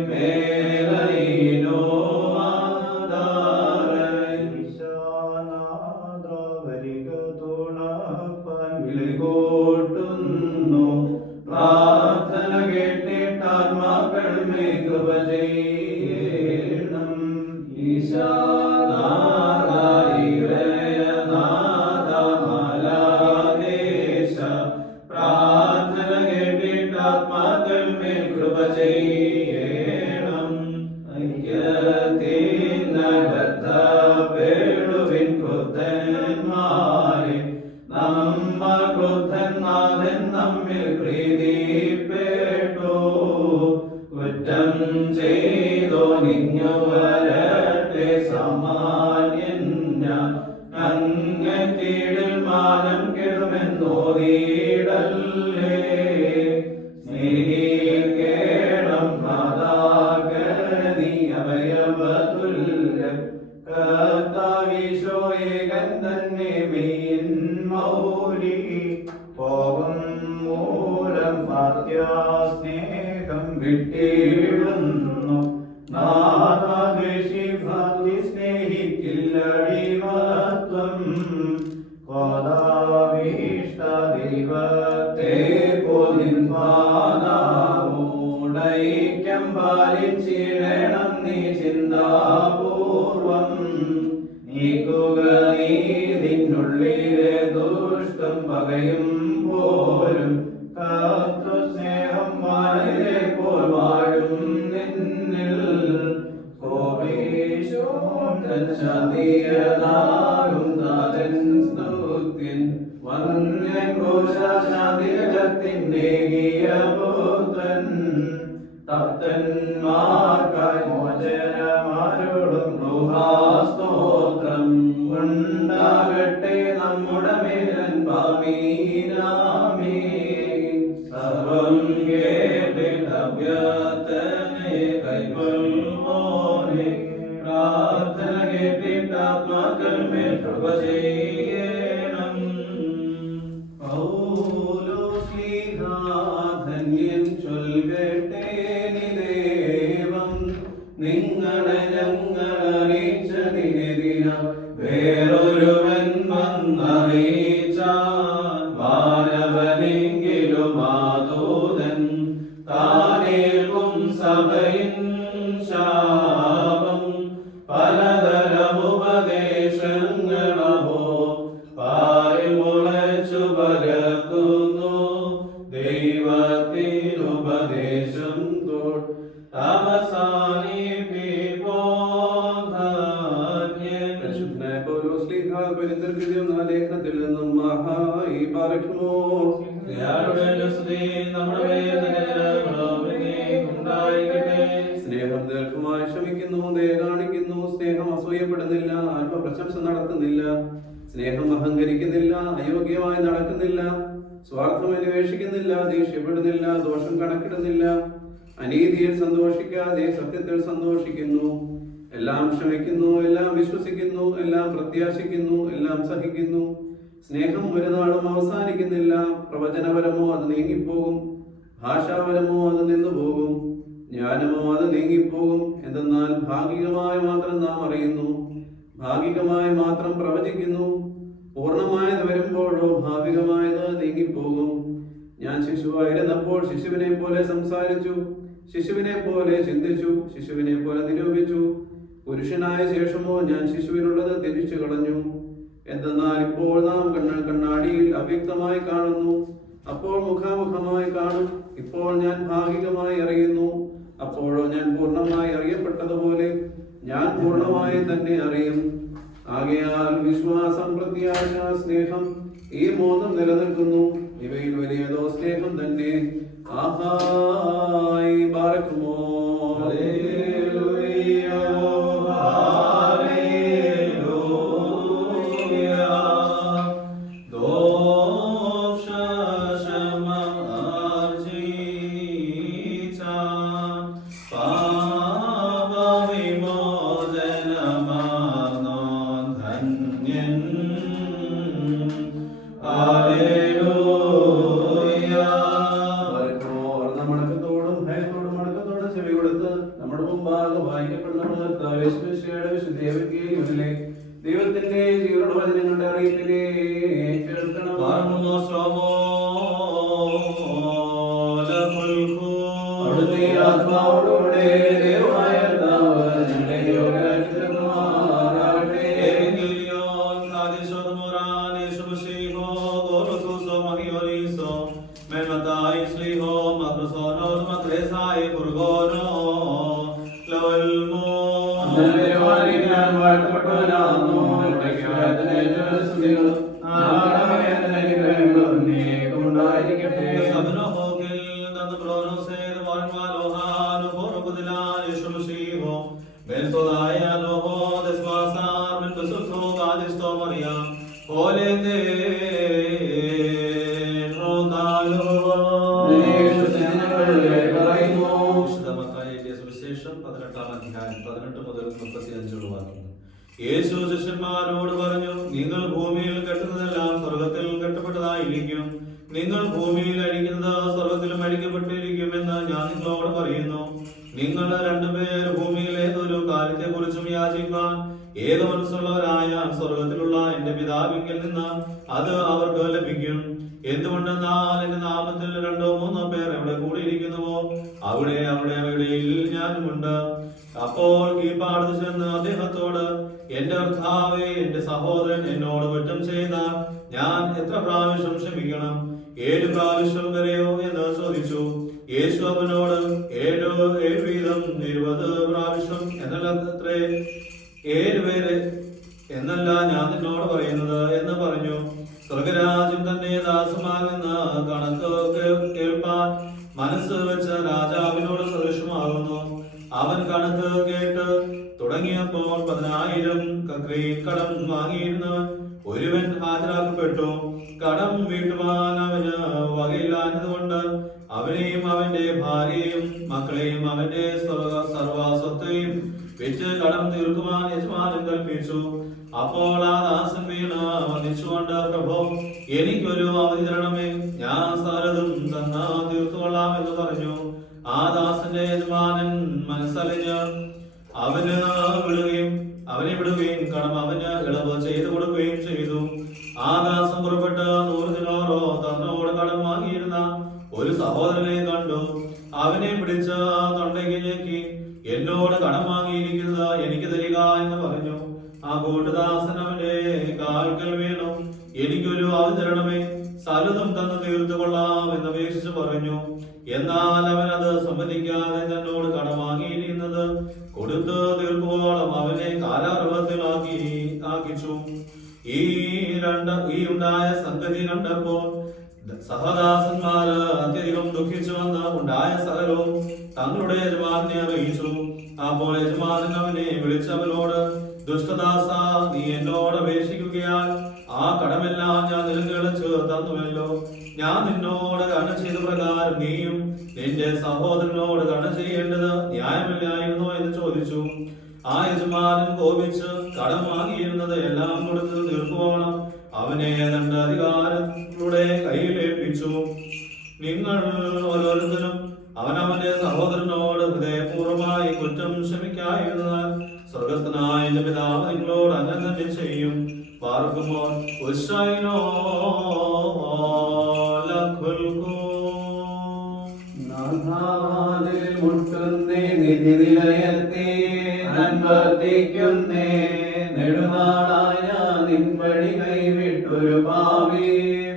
മേലൈനോ ആദാരൈ. വിളികൂട്ടുന്നു പ്രാർത്ഥന കേട്ടിട്ടാത്മാക്കൾ കൃപ ചെയ്യണം. ഈശാനാഥ പ്രാർത്ഥന കേട്ടിട്ടാത്മാക്കൾ കൃപ ചെയ്യണം. ഐക്യത്തിനകത്തപ്പെടുവിൻ ക്രുദ്ധന്മാരെ. നമ്മൾ ക്രുദ്ധനാഥൻ നമ്മിൽ പ്രീതിപ്പെട്ടു. കുറ്റം ചെയ്തോ നിന്നു വരട്ടെ സമാന്യൻ ഞാൻ. അങ്ങീടിൽ മാനം കെടുമെന്നോതിടല്ലേ. സ്നേഹിക്കേണം മാതാകനീ അവയവതുല്യം. കർത്താവീശോയേകൻ തന്നെ മീൻ മൗലി. കോപം മൂലം ഫാത്യാസ്നേഹം വിട്ടിടുന്നു. നാഥാദ്വേഷി ഭക്തി സ്നേഹിക്കില്ലടിമത്വം. കോതാഭീഷ്ട ദൈവത്തെ പോലിൻപാദാവോടൈക്യം പാലിച്ചിടണം നീ ചിന്താപൂർവം. നീക്കുക നീ നിന്നുള്ളിലെ ദുഷ്ടം പകയും പോലും. കർത്തൃസ്നേഹം വാനിലെ പോൽ വാഴും നിന്നിൽ. കോപേശോൻ തൻ ശാന്തിയതാകും നാഥൻ സ്തുത്യൻ. വന്യൻ ഘോഷാശാന്തികത്തിന്നേകിയ പുത്രൻ. തപ്തന്മാർക്കായി മോചനമാരോടും ഗൃഹാസ്തോത്രം ഉണ്ടാകട്ടെ നമ്മുടെ മേലൻ പാമീനാമീൻ. സർവം കേട്ടിട്ടഭ്യർത്ഥനയെ കൈക്കൊള്ളുവോനെ. പ്രാർത്ഥന കേട്ടിട്ടാത്മാക്കൾ മേൽ കൃപ ചെയ്യണം. പൗലോസ്ലീഹാ ധന്യൻ ചൊൽകട്ടെ നിദേവം. നിങ്ങളെ ഞങ്ങളറിയിച്ചതിനെതിരാ വേറൊരുവൻ വന്നറിയിച്ചാൽ വാന പാലിക്കുമോ? സ്നേഹം ദീർഘമായി ക്ഷമിക്കുന്നു, ദയ കാണിക്കുന്നു. സ്നേഹം അസൂയപ്പെടുന്നില്ല, ആത്മപ്രശംസ നടത്തുന്നില്ല. സ്നേഹം അഹങ്കരിക്കുന്നില്ല, അയോഗ്യമായി നടക്കുന്നില്ല. സ്വാർത്ഥം അന്വേഷിക്കുന്നില്ല, ദേഷ്യപ്പെടുന്നില്ല, ദോഷം കണക്കിടുന്നില്ല. അനീതിയിൽ സന്തോഷിക്കാതെ സത്യത്തിൽ സന്തോഷിക്കുന്നു. എല്ലാം ക്ഷമിക്കുന്നു, എല്ലാം വിശ്വസിക്കുന്നു, എല്ലാം പ്രത്യാശിക്കുന്നു, എല്ലാം സഹിക്കുന്നു. സ്നേഹം ഒരു നാളും അവസാനിക്കുന്നില്ല. പ്രവചനപരമോ അത് നീങ്ങിപ്പോകും, ഭാഷാപരമോ അത് നിന്നുപോകും, ജ്ഞാനമോ അത് നീങ്ങിപ്പോകും. എന്തെന്നാൽ ഭാഗികമായി മാത്രം നാം അറിയുന്നു, ഭാഗികമായി മാത്രം പ്രവചിക്കുന്നു. പൂർണ്ണമായത് വരുമ്പോഴോ ഭാവികമായത് നീങ്ങിപ്പോകും. ഞാൻ ശിശുവായിരുന്നപ്പോൾ ശിശുവിനെ പോലെ സംസാരിച്ചു, ശിശുവിനെ പോലെ ചിന്തിച്ചു, ശിശുവിനെ പോലെ നിരൂപിച്ചു. പുരുഷനായ ശേഷമോ ഞാൻ ശിശുവിനുള്ളത് ത്യജിച്ചു കളഞ്ഞു. എന്തെന്നാൽ ഇപ്പോൾ നാം കണ്ണാടിയിൽ അവ്യക്തമായി കാണുന്നു, അപ്പോൾ മുഖാമുഖമായി കാണും. ഇപ്പോൾ ഞാൻ ഭാഗികമായി അറിയുന്നു, അപ്പോഴോ ഞാൻ പൂർണ്ണമായി അറിയപ്പെട്ടതുപോലെ ഞാൻ പൂർണ്ണമായി തന്നെ അറിയും. ആകയാൽ വിശ്വാസം, പ്രത്യാശ, സ്നേഹം, ഈ മൂന്നും നിലനിൽക്കുന്നു. ഇവയിൽ വലിയതോ സ്നേഹം തന്നെ. ആഹായി ബാരക്കുമോ. ദൈവത്തിന്റെ ജീവനുള്ള വചനങ്ങളുടെ അറിയിപ്പിനെ കേൾക്കണം. അവിടുത്തെ ആത്മാവോടുകൂടെ ദൈവമായ ഞങ്ങളെ യോഗ്യരാക്കി തീർക്കുമാറാകട്ടെ. ഞാൻ വാഴ്ത്തപ്പെട്ടവനാകുന്നു. ഉണ്ടായിരിക്കട്ടെ. യേശു ശിഷ്യന്മാരോട് പറഞ്ഞു, നിങ്ങൾ ഭൂമിയിൽ കെട്ടുന്നതെല്ലാം സ്വർഗത്തിൽ കെട്ടപ്പെട്ടതായിരിക്കും, നിങ്ങൾ ഭൂമിയിൽ അഴിക്കുന്നത് സ്വർഗത്തിലും അഴിക്കപ്പെട്ടിരിക്കുമെന്ന് ഞാൻ നിങ്ങളോട് പറയുന്നു. നിങ്ങൾ രണ്ടുപേർ ഭൂമിയിൽ ഏതൊരു കാര്യത്തെ കുറിച്ചും യാചിക്കാൻ ഏത് മനസ്സുള്ളവരായ സ്വർഗത്തിലുള്ള എന്റെ പിതാവിങ്കിൽ നിന്ന് അത് അവർക്ക് ലഭിക്കും. എന്തുകൊണ്ടെന്നാൽ എന്റെ നാമത്തിൽ 2 or 3 പേർ എവിടെ കൂടിയിരിക്കുന്നുവോ അവിടെ ഇടയിൽ ഞാനുമുണ്ട്. അപ്പോൾ ഈ പാടത്ത് ചെന്ന് അദ്ദേഹത്തോട്, എന്റെ കർത്താവേ, എന്റെ സഹോദരൻ എന്നോട് കുറ്റം ചെയ്ത ഞാൻ എത്ര പ്രാവശ്യം ക്ഷമിക്കണം? 7 പ്രാവശ്യം വരെയോ എന്ന് ചോദിച്ചു. യേശു അവനോട്, 7 വീതം 20 പ്രാവശ്യം എന്നല്ലേ 7 പേര് എന്നല്ല ഞാൻ നിന്നോട് പറയുന്നത് എന്ന് പറഞ്ഞു. സ്വർഗരാജ്യം തന്നെ ദാസമാകുന്ന കണക്ക് കേൾപ്പാൻ മനസ്സ് വെച്ച രാജാവിനോട് സദൃശമാകുന്നു. അവൻ കണക്ക് കേട്ട് തുടങ്ങിയപ്പോൾ 10,000 കക്രീൻ കടം വാങ്ങിയിരുന്നവൻ ഒരുവൻ ഹാജരാക്കപ്പെട്ടു. കടം വീട്ടുവാൻ അവന് വകയില്ലാഞ്ഞതുകൊണ്ട് അവനെയും അവന്റെ ഭാര്യയും മക്കളെയും അവന്റെ സർവസ്വത്തെയും വിറ്റ് കടം തീർക്കുവാൻ യജമാനൻ കൽപ്പിച്ചു. അപ്പോൾ ആ ദാസൻ വീണ് വന്ദിച്ചുകൊണ്ട്, പ്രഭോ, എനിക്കൊരു അവധി തരണമേ, ഞാൻ സകലതും തന്ന് തീർത്തുകൊള്ളാം എന്ന് പറഞ്ഞു. ആ ദാസന്റെ യജമാനൻ മനസ്സലിഞ്ഞ് അവനെ വിടുകയും കടം അവന് ഇളവ് ചെയ്തു കൊടുക്കുകയും ചെയ്തു. ആ ദാസൻ പുറപ്പെട്ട് 100 ദിനാറോ തന്നോട് കടം വാങ്ങിയിരുന്ന ഒരു സഹോദരനെ കണ്ടു. അവനെ പിടിച്ച് തൊണ്ടയ്ക്ക് ഞെക്കി, എന്നോട് കടം വാങ്ങിയിരിക്കുന്നത് എനിക്ക് തരിക എന്ന് പറഞ്ഞു. ആ കൂട്ടുദാസൻ അവന്റെ കാൽക്കൽ വീണു, എനിക്കൊരു അവധി തരണമേ, സകലതും തന്ന് തീർത്തു കൊള്ളാം എന്ന് അപേക്ഷിച്ച് പറഞ്ഞു. എന്നാൽ അവൻ അത് സമ്മതിക്കാതെ തന്നോട് കടം വാങ്ങിയിരിക്കുന്നത് കൊടുത്ത് തീർക്കുവോളം അവനെ കാരാഗൃഹത്തിൽ ആക്കിച്ചു. ഈ 2 ഉണ്ടായ സംഗതി കണ്ടപ്പോൾ സഹദാസന്മാര് അത്യധികം ദുഃഖിച്ചു വന്ന് ഉണ്ടായ സകലവും തങ്ങളുടെ യജമാനെ അറിയിച്ചു. അപ്പോൾ യജമാനൻ അവനെ വിളിച്ചവനോട്, ദുഷ്ടദാസ, നീ എന്നോട് അപേക്ഷിക്കുകയാൽ ആ കടമെല്ലാം ഞാൻ നിനക്ക് അടച്ചു തന്നുവല്ലോ. ഞാൻ നിന്നോട് കരുണ ചെയ്ത പ്രകാരം നീയും നിന്റെ സഹോദരനോട് കരുണ ചെയ്യേണ്ടത് ന്യായമില്ലായിരുന്നോ എന്ന് ചോദിച്ചു. ആ യജമാനൻ കോപിച്ച് കടം വാങ്ങിയിരുന്നത് എല്ലാം കൊടുത്ത് തീർക്കുവോണം അവനെ തന്റെ അധികാരങ്ങളുടെ കയ്യിലേൽപ്പിച്ചു. നിങ്ങൾ ഓരോരുത്തരും അവനവന്റെ സഹോദരനോട് ഹൃദയപൂർവ്വമായി കുറ്റം ക്ഷമിക്കാതിരുന്നാൽ സ്വർഗസ്ഥനായ എന്റെ പിതാവ് നിങ്ങളോട് അങ്ങനെ തന്നെ ചെയ്യും. പാർക്കുമ്പോൾ നെടുനാളായ നിൻപടി കൈവിട്ടൊരു പാവി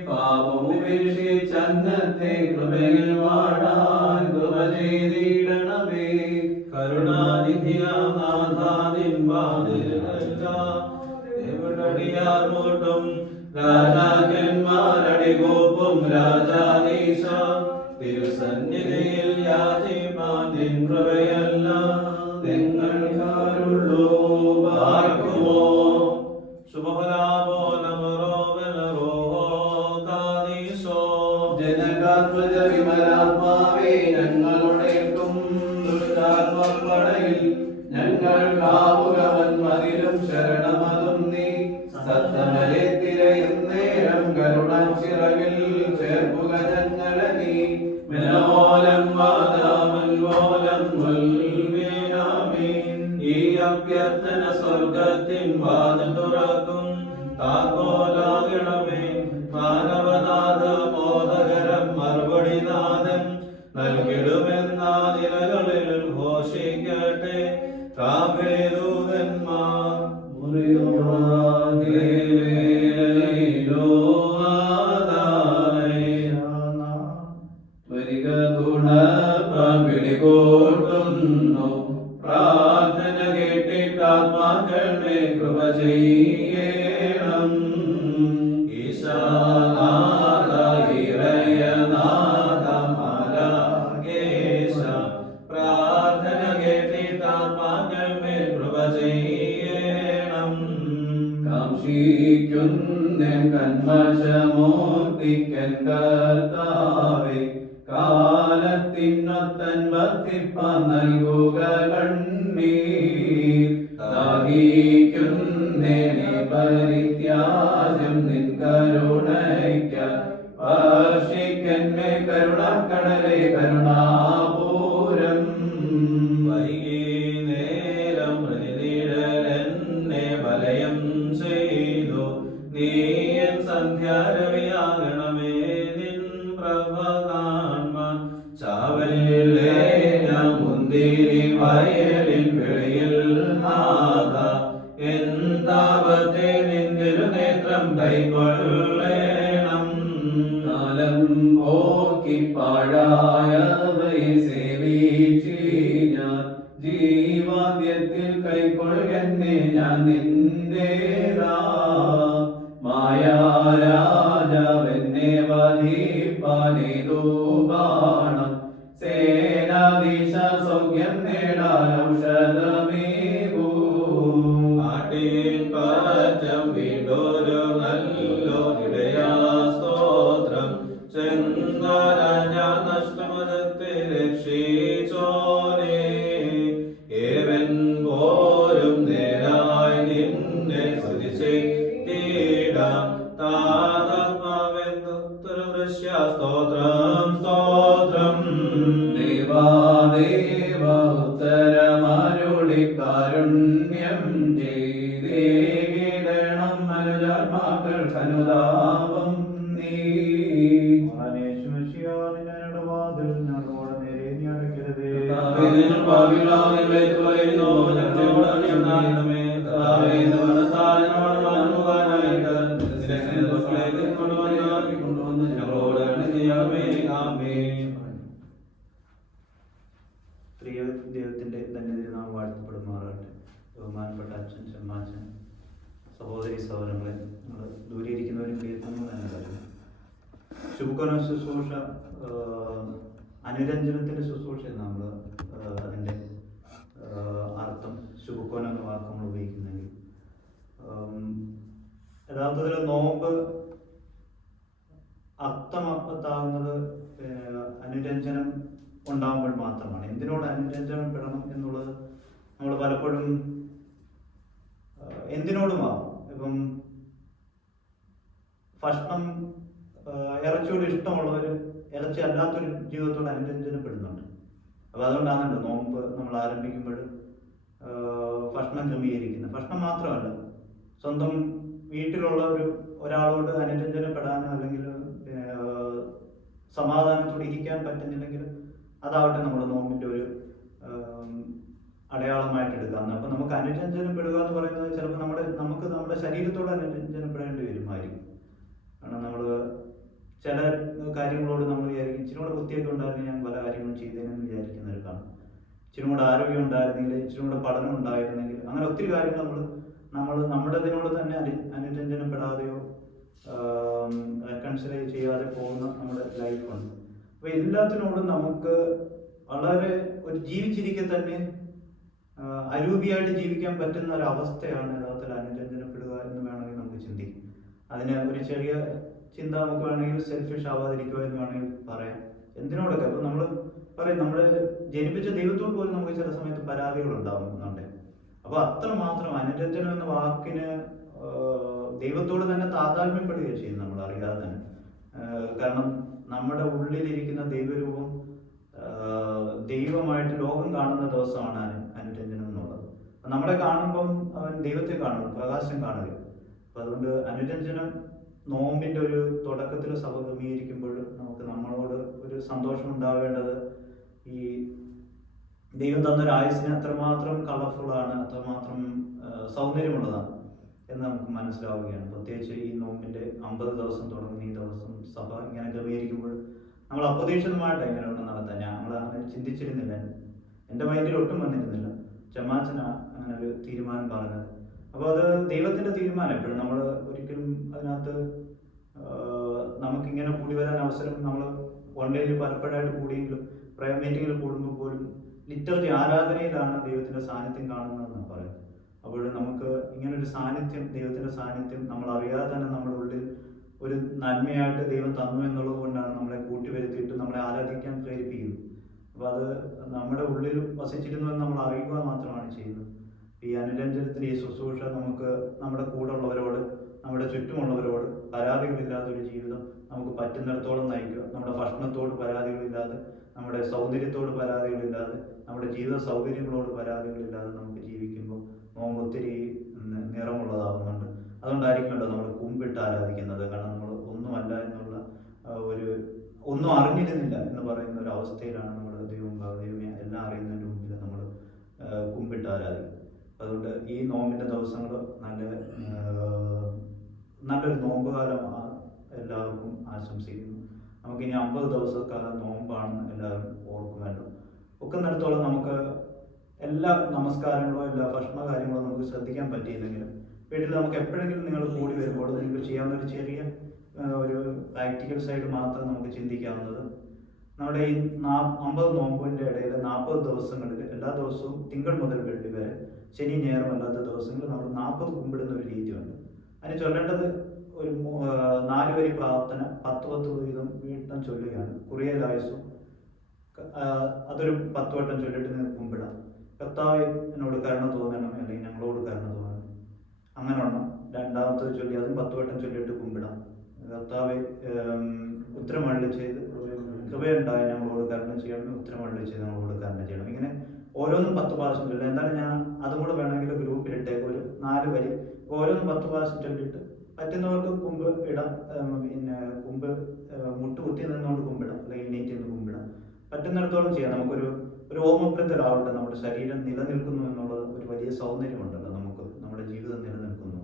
പാപമുപേക്ഷിച്ചന്നത്തെ കൃപയിൽ വാടാൻ കൃപ ചെയ്തിടണമേ. കരുണാനിധിയാർമോട്ടും രാജാക്കന്മാരടികോപ്പും രാജാധീശ തിരുസന്നിധിയിൽ യാചിപ്പാൻ നിൻ കൃപയല്ല നിങ്ങൾക്കാരുള്ളൂ. പാർക്കുമോ ജനകാത്മജവിമലാത്മാവേ, ഞങ്ങളുടേക്കും ദുഷ്ടാത്മപ്പടയിൽ ഞങ്ങൾക്കാവുകവൻ മതിലും ശരണമതും നീ. സത്തമലെ തിരയുന്നേരം കരുണച്ചിറകിൽ ചേർക്കുക ഞങ്ങളെ നീ. മിനമോലം വാദാമൽമോലം ഈ അഭ്യർത്ഥന സ്വർഗത്തിൻ വാതിൽ തുറക്കും താക്കോലാകണമേ. മാനവനാഥ മോദകരം മറുപടിനാഥൻ നൽകിടുമെന്ന നിലകളിൽ ഘോഷിക്കട്ടെ കാവ്യദൂതന്മാർ. വിളികോട്ടുന്നു പ്രാർത്ഥന കേട്ടിട്ടാത്മാക്കളെ കൃപ ചെയ്യണം. പ്രാർത്ഥന കേട്ടിട്ടാത്മാക്കളെ കൃപ ചെയ്യണം. കാംക്ഷിക്കുന്നൻ കന്മശമൂർത്തിക്കൻ കർത്താവേ, കാലത്തിനൊത്തൻ വർദ്ധിപ്പാൻ നൽകുക കണ്ണീർ. ദാഹിക്കുന്നേ പരിത്യാജം നിൻ കരുണയ്ക്ക വർഷിക്കന്മേ കരുണക്കടലേ കരുണാപൂരം. വൈകുന്നേരം പ്രതിനിഴലെന്നെ വലയം ചെയ്തു നീയൻ സന്ധ്യാരവിയാകണമേ നിൻ പ്രഭ കാൺമാൻ. ചാവല്ലേ ഞാൻ മുന്തിരി വയലിൻ വെളിയിൽ നാഥ എന്താപത്തെ നിന്തിരു നേത്രം കൈക്കൊള്ളേണം. കാലം പോക്കി പാഴായവയെ സേവിച്ചി ഞാൻ ജീവാദ്യത്തിൽ കൈക്കൊള്ളുന്നെ ഞാൻ നിന്റേതാ. മായാരാജാവെന്നെ വധിപ്പാനേതോ ബാണം സേനാധീശ സൗഖ്യം നേടാൻ ഔഷധമേകൂ. ആട്ടിൻപറ്റം വീണ്ടൊരു നല്ലോരിടയാ സ്തോത്രം ചെന്നാരാഞ്ഞ നഷ്ടമതത്തെ രക്ഷിച്ചോനെ. ഏവൻ പോരും നേരായി നിന്നെ സ്തുതിച്ചിടാം. താതാത്മാവെന്തൊരു സ്തോത്രം സ്തോത്രം. ദേവാദേവ ഉത്തരമരുളി കാരുണ്യം ചെയ്തേകിടണം മനുജാത്മാക്കൾ കനുതാപം നീ. പ്രിയ ദൈവത്തിന്റെ തന്നെ നാം വാഴ്ത്തപ്പെടുമാറാകട്ടെ. ബഹുമാനപ്പെട്ട അച്ഛൻ, ചെമ്മാച്ചൻ, സഹോദരി സഹോദരങ്ങളെ, നമ്മൾ ദൂരെ ഇരിക്കുന്നവരും കേൾക്കുന്നത് തന്നെ കാര്യം. ശുഭകോന ശുശ്രൂഷ, അനുരഞ്ജനത്തിൻ്റെ ശുശ്രൂഷ നമ്മൾ അതിൻ്റെ അർത്ഥം ശുഭകോന എന്ന വാക്ക് നമ്മൾ ഉപയോഗിക്കുന്നെങ്കിൽ യഥാർത്ഥത്തിൽ നോമ്പ് അർത്ഥമാകുന്നത് അനുരഞ്ജനം ഉണ്ടാകുമ്പോൾ മാത്രമാണ്. എന്തിനോട് അനുരഞ്ജനം പെടണം എന്നുള്ളത് നമ്മൾ പലപ്പോഴും എന്തിനോടുമാകും. ഇപ്പം ഭക്ഷണം ഇറച്ചിയോട് ഇഷ്ടമുള്ളവർ ഇറച്ചി അല്ലാത്തൊരു ജീവിതത്തോട് അനുരഞ്ജനപ്പെടുന്നുണ്ട്. അപ്പോൾ അതുകൊണ്ടാണല്ലോ നോമ്പ് നമ്മൾ ആരംഭിക്കുമ്പോൾ ഭക്ഷണം ക്രമീകരിക്കുന്നത്. ഭക്ഷണം മാത്രമല്ല, സ്വന്തം വീട്ടിലുള്ള ഒരാളോട് അനുരഞ്ജനപ്പെടാനോ അല്ലെങ്കിൽ സമാധാനത്തോടെ ഇരിക്കാൻ പറ്റുന്നില്ലെങ്കിൽ അതാവട്ടെ നമ്മുടെ നോമ്പിൻ്റെ ഒരു അടയാളമായിട്ട് എടുക്കാം. അപ്പം നമുക്ക് അനുരഞ്ജനപ്പെടുക എന്ന് പറയുന്നത് ചിലപ്പോൾ നമുക്ക് നമ്മുടെ ശരീരത്തോട് അനുരഞ്ജനപ്പെടേണ്ടി വരുമായിരിക്കും. കാരണം നമ്മൾ ചില കാര്യങ്ങളോട് നമ്മൾ വിചാരിക്കും ഇച്ചിരി കൂടെ ബുദ്ധിയൊക്കെ ഉണ്ടായിരുന്നെങ്കിൽ ഞാൻ പല കാര്യങ്ങളും ചെയ്തേനെന്ന് വിചാരിക്കുന്നവർ കാണും. ഇച്ചിരി കൂടെ ആരോഗ്യം ഉണ്ടായിരുന്നെങ്കിൽ, ഇച്ചിരി കൂടെ പഠനം ഉണ്ടായിരുന്നെങ്കിൽ, അങ്ങനെ ഒത്തിരി കാര്യങ്ങൾ നമ്മൾ നമ്മുടേതിനോട് തന്നെ അനുരഞ്ജനപ്പെടാതെയോ റെക്കൺസിലൈ ചെയ്യാതെ പോകുന്ന നമ്മുടെ ലൈഫുണ്ട്. അപ്പോൾ എല്ലാത്തിനോടും നമുക്ക് വളരെ ഒരു ജീവിച്ചിരിക്കെ തന്നെ അരൂപിയായിട്ട് ജീവിക്കാൻ പറ്റുന്ന ഒരു അവസ്ഥയാണ് യഥാർത്ഥത്തിൽ അനുരഞ്ജനപ്പെടുക എന്ന് വേണമെങ്കിൽ നമുക്ക് ചിന്തിക്കും. അതിന് ഒരു ചെറിയ ചിന്ത നമുക്ക് വേണമെങ്കിൽ സെൽഫിഷ് ആവാതിരിക്കുക എന്ന് വേണമെങ്കിൽ പറയാം. എന്തിനോടൊക്കെ അപ്പോൾ നമ്മൾ പറയും നമ്മളെ ജനിപ്പിച്ച ദൈവത്തോട് പോലും നമുക്ക് ചില സമയത്ത് പരാതികൾ ഉണ്ടാകുന്നുണ്ട്. അപ്പോൾ അത്രമാത്രം അനുരഞ്ജനം എന്ന വാക്കിന് ദൈവത്തോട് തന്നെ താതാത്മ്യപ്പെടുകയാണ് ചെയ്യുന്നത് നമ്മൾ അറിയാതെ തന്നെ. കാരണം നമ്മുടെ ഉള്ളിലിരിക്കുന്ന ദൈവരൂപം ദൈവമായിട്ട് ലോകം കാണുന്ന ദിവസമാണ് അനുരഞ്ജനം എന്നുള്ളത്. നമ്മളെ കാണുമ്പം അവൻ ദൈവത്തെ കാണും, പ്രകാശം കാണുക. അപ്പം അതുകൊണ്ട് അനുരഞ്ജനം നോമ്പിൻ്റെ ഒരു തുടക്കത്തിൽ സഭ ക്രമീകരിക്കുമ്പോൾ നമുക്ക് നമ്മളോട് ഒരു സന്തോഷം ഉണ്ടാവേണ്ടത് ഈ ദൈവം തന്നൊരു ആയുസ്സിന് അത്രമാത്രം കളർഫുള്ളാണ്, അത്രമാത്രം സൗന്ദര്യമുള്ളതാണ് എന്ന് നമുക്ക് മനസ്സിലാവുകയാണ്. പ്രത്യേകിച്ച് ഈ നോമ്പിൻ്റെ 50 ദിവസം തുടങ്ങുന്ന ഈ ദിവസം സഭ ഇങ്ങനെ ക്രമീകരിക്കുമ്പോൾ നമ്മൾ അപ്രതീക്ഷിതമായിട്ട് എങ്ങനെ ഒന്ന് നടത്താൻ നമ്മൾ അങ്ങനെ ചിന്തിച്ചിരുന്നില്ല. എൻ്റെ മൈൻഡിൽ ഒട്ടും വന്നിരുന്നില്ല. ചമ്മാച്ചനാണ് അങ്ങനെ ഒരു തീരുമാനം പറഞ്ഞത്. അപ്പോൾ അത് ദൈവത്തിൻ്റെ തീരുമാനം. എപ്പോഴും നമ്മൾ ഒരിക്കലും അതിനകത്ത് നമുക്കിങ്ങനെ കൂടി വരാൻ അവസരം നമ്മൾ ഓൺലൈനിൽ പലപ്പോഴായിട്ട് കൂടിയെങ്കിലും പ്രയർ മീറ്റിങ്ങിൽ കൂടുമ്പോൾ പോലും ലിറ്റർജി ആരാധനയിലാണ് ദൈവത്തിൻ്റെ സാന്നിധ്യം കാണുന്നതെന്നാണ് പറയുന്നത്. അപ്പോൾ നമുക്ക് ഇങ്ങനൊരു സാന്നിധ്യം, ദൈവത്തിൻ്റെ സാന്നിധ്യം നമ്മൾ അറിയാതെ തന്നെ നമ്മുടെ ഉള്ളിൽ ഒരു നന്മയായിട്ട് ദൈവം തന്നു എന്നുള്ളത് കൊണ്ടാണ് നമ്മളെ കൂട്ടിവരുത്തിയിട്ട് നമ്മളെ ആരാധിക്കാൻ പ്രേരിപ്പിക്കുന്നത്. അപ്പോൾ അത് നമ്മുടെ ഉള്ളിൽ വസിച്ചിരുന്നു എന്ന് നമ്മൾ അറിയുക മാത്രമാണ് ചെയ്യുന്നത്. ഈ അനുരഞ്ജനത്തിൻ്റെ ഈ ശുശ്രൂഷ നമുക്ക് നമ്മുടെ കൂടെ ഉള്ളവരോട്, നമ്മുടെ ചുറ്റുമുള്ളവരോട് പരാതികളില്ലാത്തൊരു ജീവിതം നമുക്ക് പറ്റുന്നിടത്തോളം നയിക്കുക. നമ്മുടെ ഭക്ഷണത്തോട് പരാതികളില്ലാതെ, നമ്മുടെ സൗന്ദര്യത്തോട് പരാതികളില്ലാതെ, നമ്മുടെ ജീവിത സൗകര്യങ്ങളോട് പരാതികളില്ലാതെ നമുക്ക് ജീവിക്കുമ്പോൾ നോമ്പ് ഒത്തിരി നിറമുള്ളതാകുന്നുണ്ട്. അതുകൊണ്ടായിരിക്കുമല്ലോ നമ്മൾ കുമ്പിട്ട് ആരാധിക്കുന്നത്. കാരണം നമ്മൾ ഒന്നുമല്ല എന്നുള്ള ഒന്നും അറിഞ്ഞിരുന്നില്ല എന്ന് പറയുന്ന ഒരു അവസ്ഥയിലാണ് നമ്മൾ ദൈവമേ എല്ലാം അറിയുന്നതിൻ്റെ മുമ്പിൽ നമ്മൾ കുമ്പിട്ട് ആരാധിക്കും. അതുകൊണ്ട് ഈ നോമ്പിൻ്റെ ദിവസങ്ങൾ നല്ലൊരു നോമ്പ് കാലം എല്ലാവർക്കും ആശംസിക്കുന്നു. നമുക്കിനി 50 ദിവസക്കാലം നോമ്പാണെന്ന് എല്ലാവരും ഓർക്കുമല്ലോ. ഒക്കുന്നിടത്തോളം നമുക്ക് എല്ലാ നമസ്കാരങ്ങളോ എല്ലാ ഭക്ഷണ കാര്യങ്ങളോ നമുക്ക് ശ്രദ്ധിക്കാൻ പറ്റിയില്ലെങ്കിലും വീട്ടിൽ നമുക്ക് എപ്പോഴെങ്കിലും നിങ്ങൾ കൂടി വരുമ്പോൾ നിങ്ങൾക്ക് ചെയ്യാവുന്ന ഒരു ചെറിയ ഒരു പ്രാക്ടിക്കൽ സൈഡ് മാത്രം നമുക്ക് ചിന്തിക്കാവുന്നത്, നമ്മുടെ ഈ 50 നോമ്പിൻ്റെ ഇടയിൽ 40 ദിവസങ്ങളിൽ എല്ലാ ദിവസവും തിങ്കൾ മുതൽ വെള്ളി വരെ, ശനി ഞായറും അല്ലാത്ത ദിവസങ്ങളിൽ നമ്മൾ 40 കുമ്പിടുന്ന ഒരു രീതിയുണ്ട്. അതിന് ചൊല്ലേണ്ടത് ഒരു 4 വരി പ്രാർത്ഥന 10 വീതം വീട്ടം ചൊല്ലുകയാണ്. കുറിയലായുസും അതൊരു 10 വട്ടം ചൊല്ലിട്ട് നിങ്ങൾക്ക് കുമ്പിടാം. കർത്താവ് എന്നോട് കരുണ തോന്നണം, അല്ലെങ്കിൽ ഞങ്ങളോട് കരുണ തോന്നണം, അങ്ങനെ വേണം. രണ്ടാമത്തത് ചൊല്ലി അതും 10 വട്ടം ചൊല്ലിയിട്ട് കുമ്പിടാം. കർത്താവ് ഉത്തരമരുളി ചെയ്ത് കൃപയുണ്ടായി ഞങ്ങളോട് കരുണ ചെയ്യണം, ഉത്തരമരുളി ചെയ്ത് ഞങ്ങളോട് കരുണ ചെയ്യണം. ഇങ്ങനെ ഓരോന്നും 10 പ്രാവശ്യം ചൊല്ലുക. എന്തായാലും ഞാൻ അതും കൂടെ വേണമെങ്കിൽ ഗ്രൂപ്പിലിട്ടേക്ക് ഒരു 4 വരി ഓരോന്നും 10 പ്രാവശ്യം ചൊല്ലിയിട്ട് പറ്റുന്നവർക്ക് കുമ്പ് ഇടാം. പിന്നെ കുമ്പ് മുട്ടുകുത്തി നിന്നുകൊണ്ട് കുമ്പിടാം, അല്ലെങ്കിൽ എണീറ്റ് നിന്ന് കുമ്പിടാം. പറ്റുന്നിടത്തോളം ചെയ്യാം. നമുക്കൊരു ഓർമ്മപ്പെടുത്തലാവട്ടെ നമ്മുടെ ശരീരം നിലനിൽക്കുന്നു എന്നുള്ളത് ഒരു വലിയ സൗന്ദര്യമുണ്ടല്ലോ നമുക്ക്, നമ്മുടെ ജീവിതം നിലനിൽക്കുന്നു.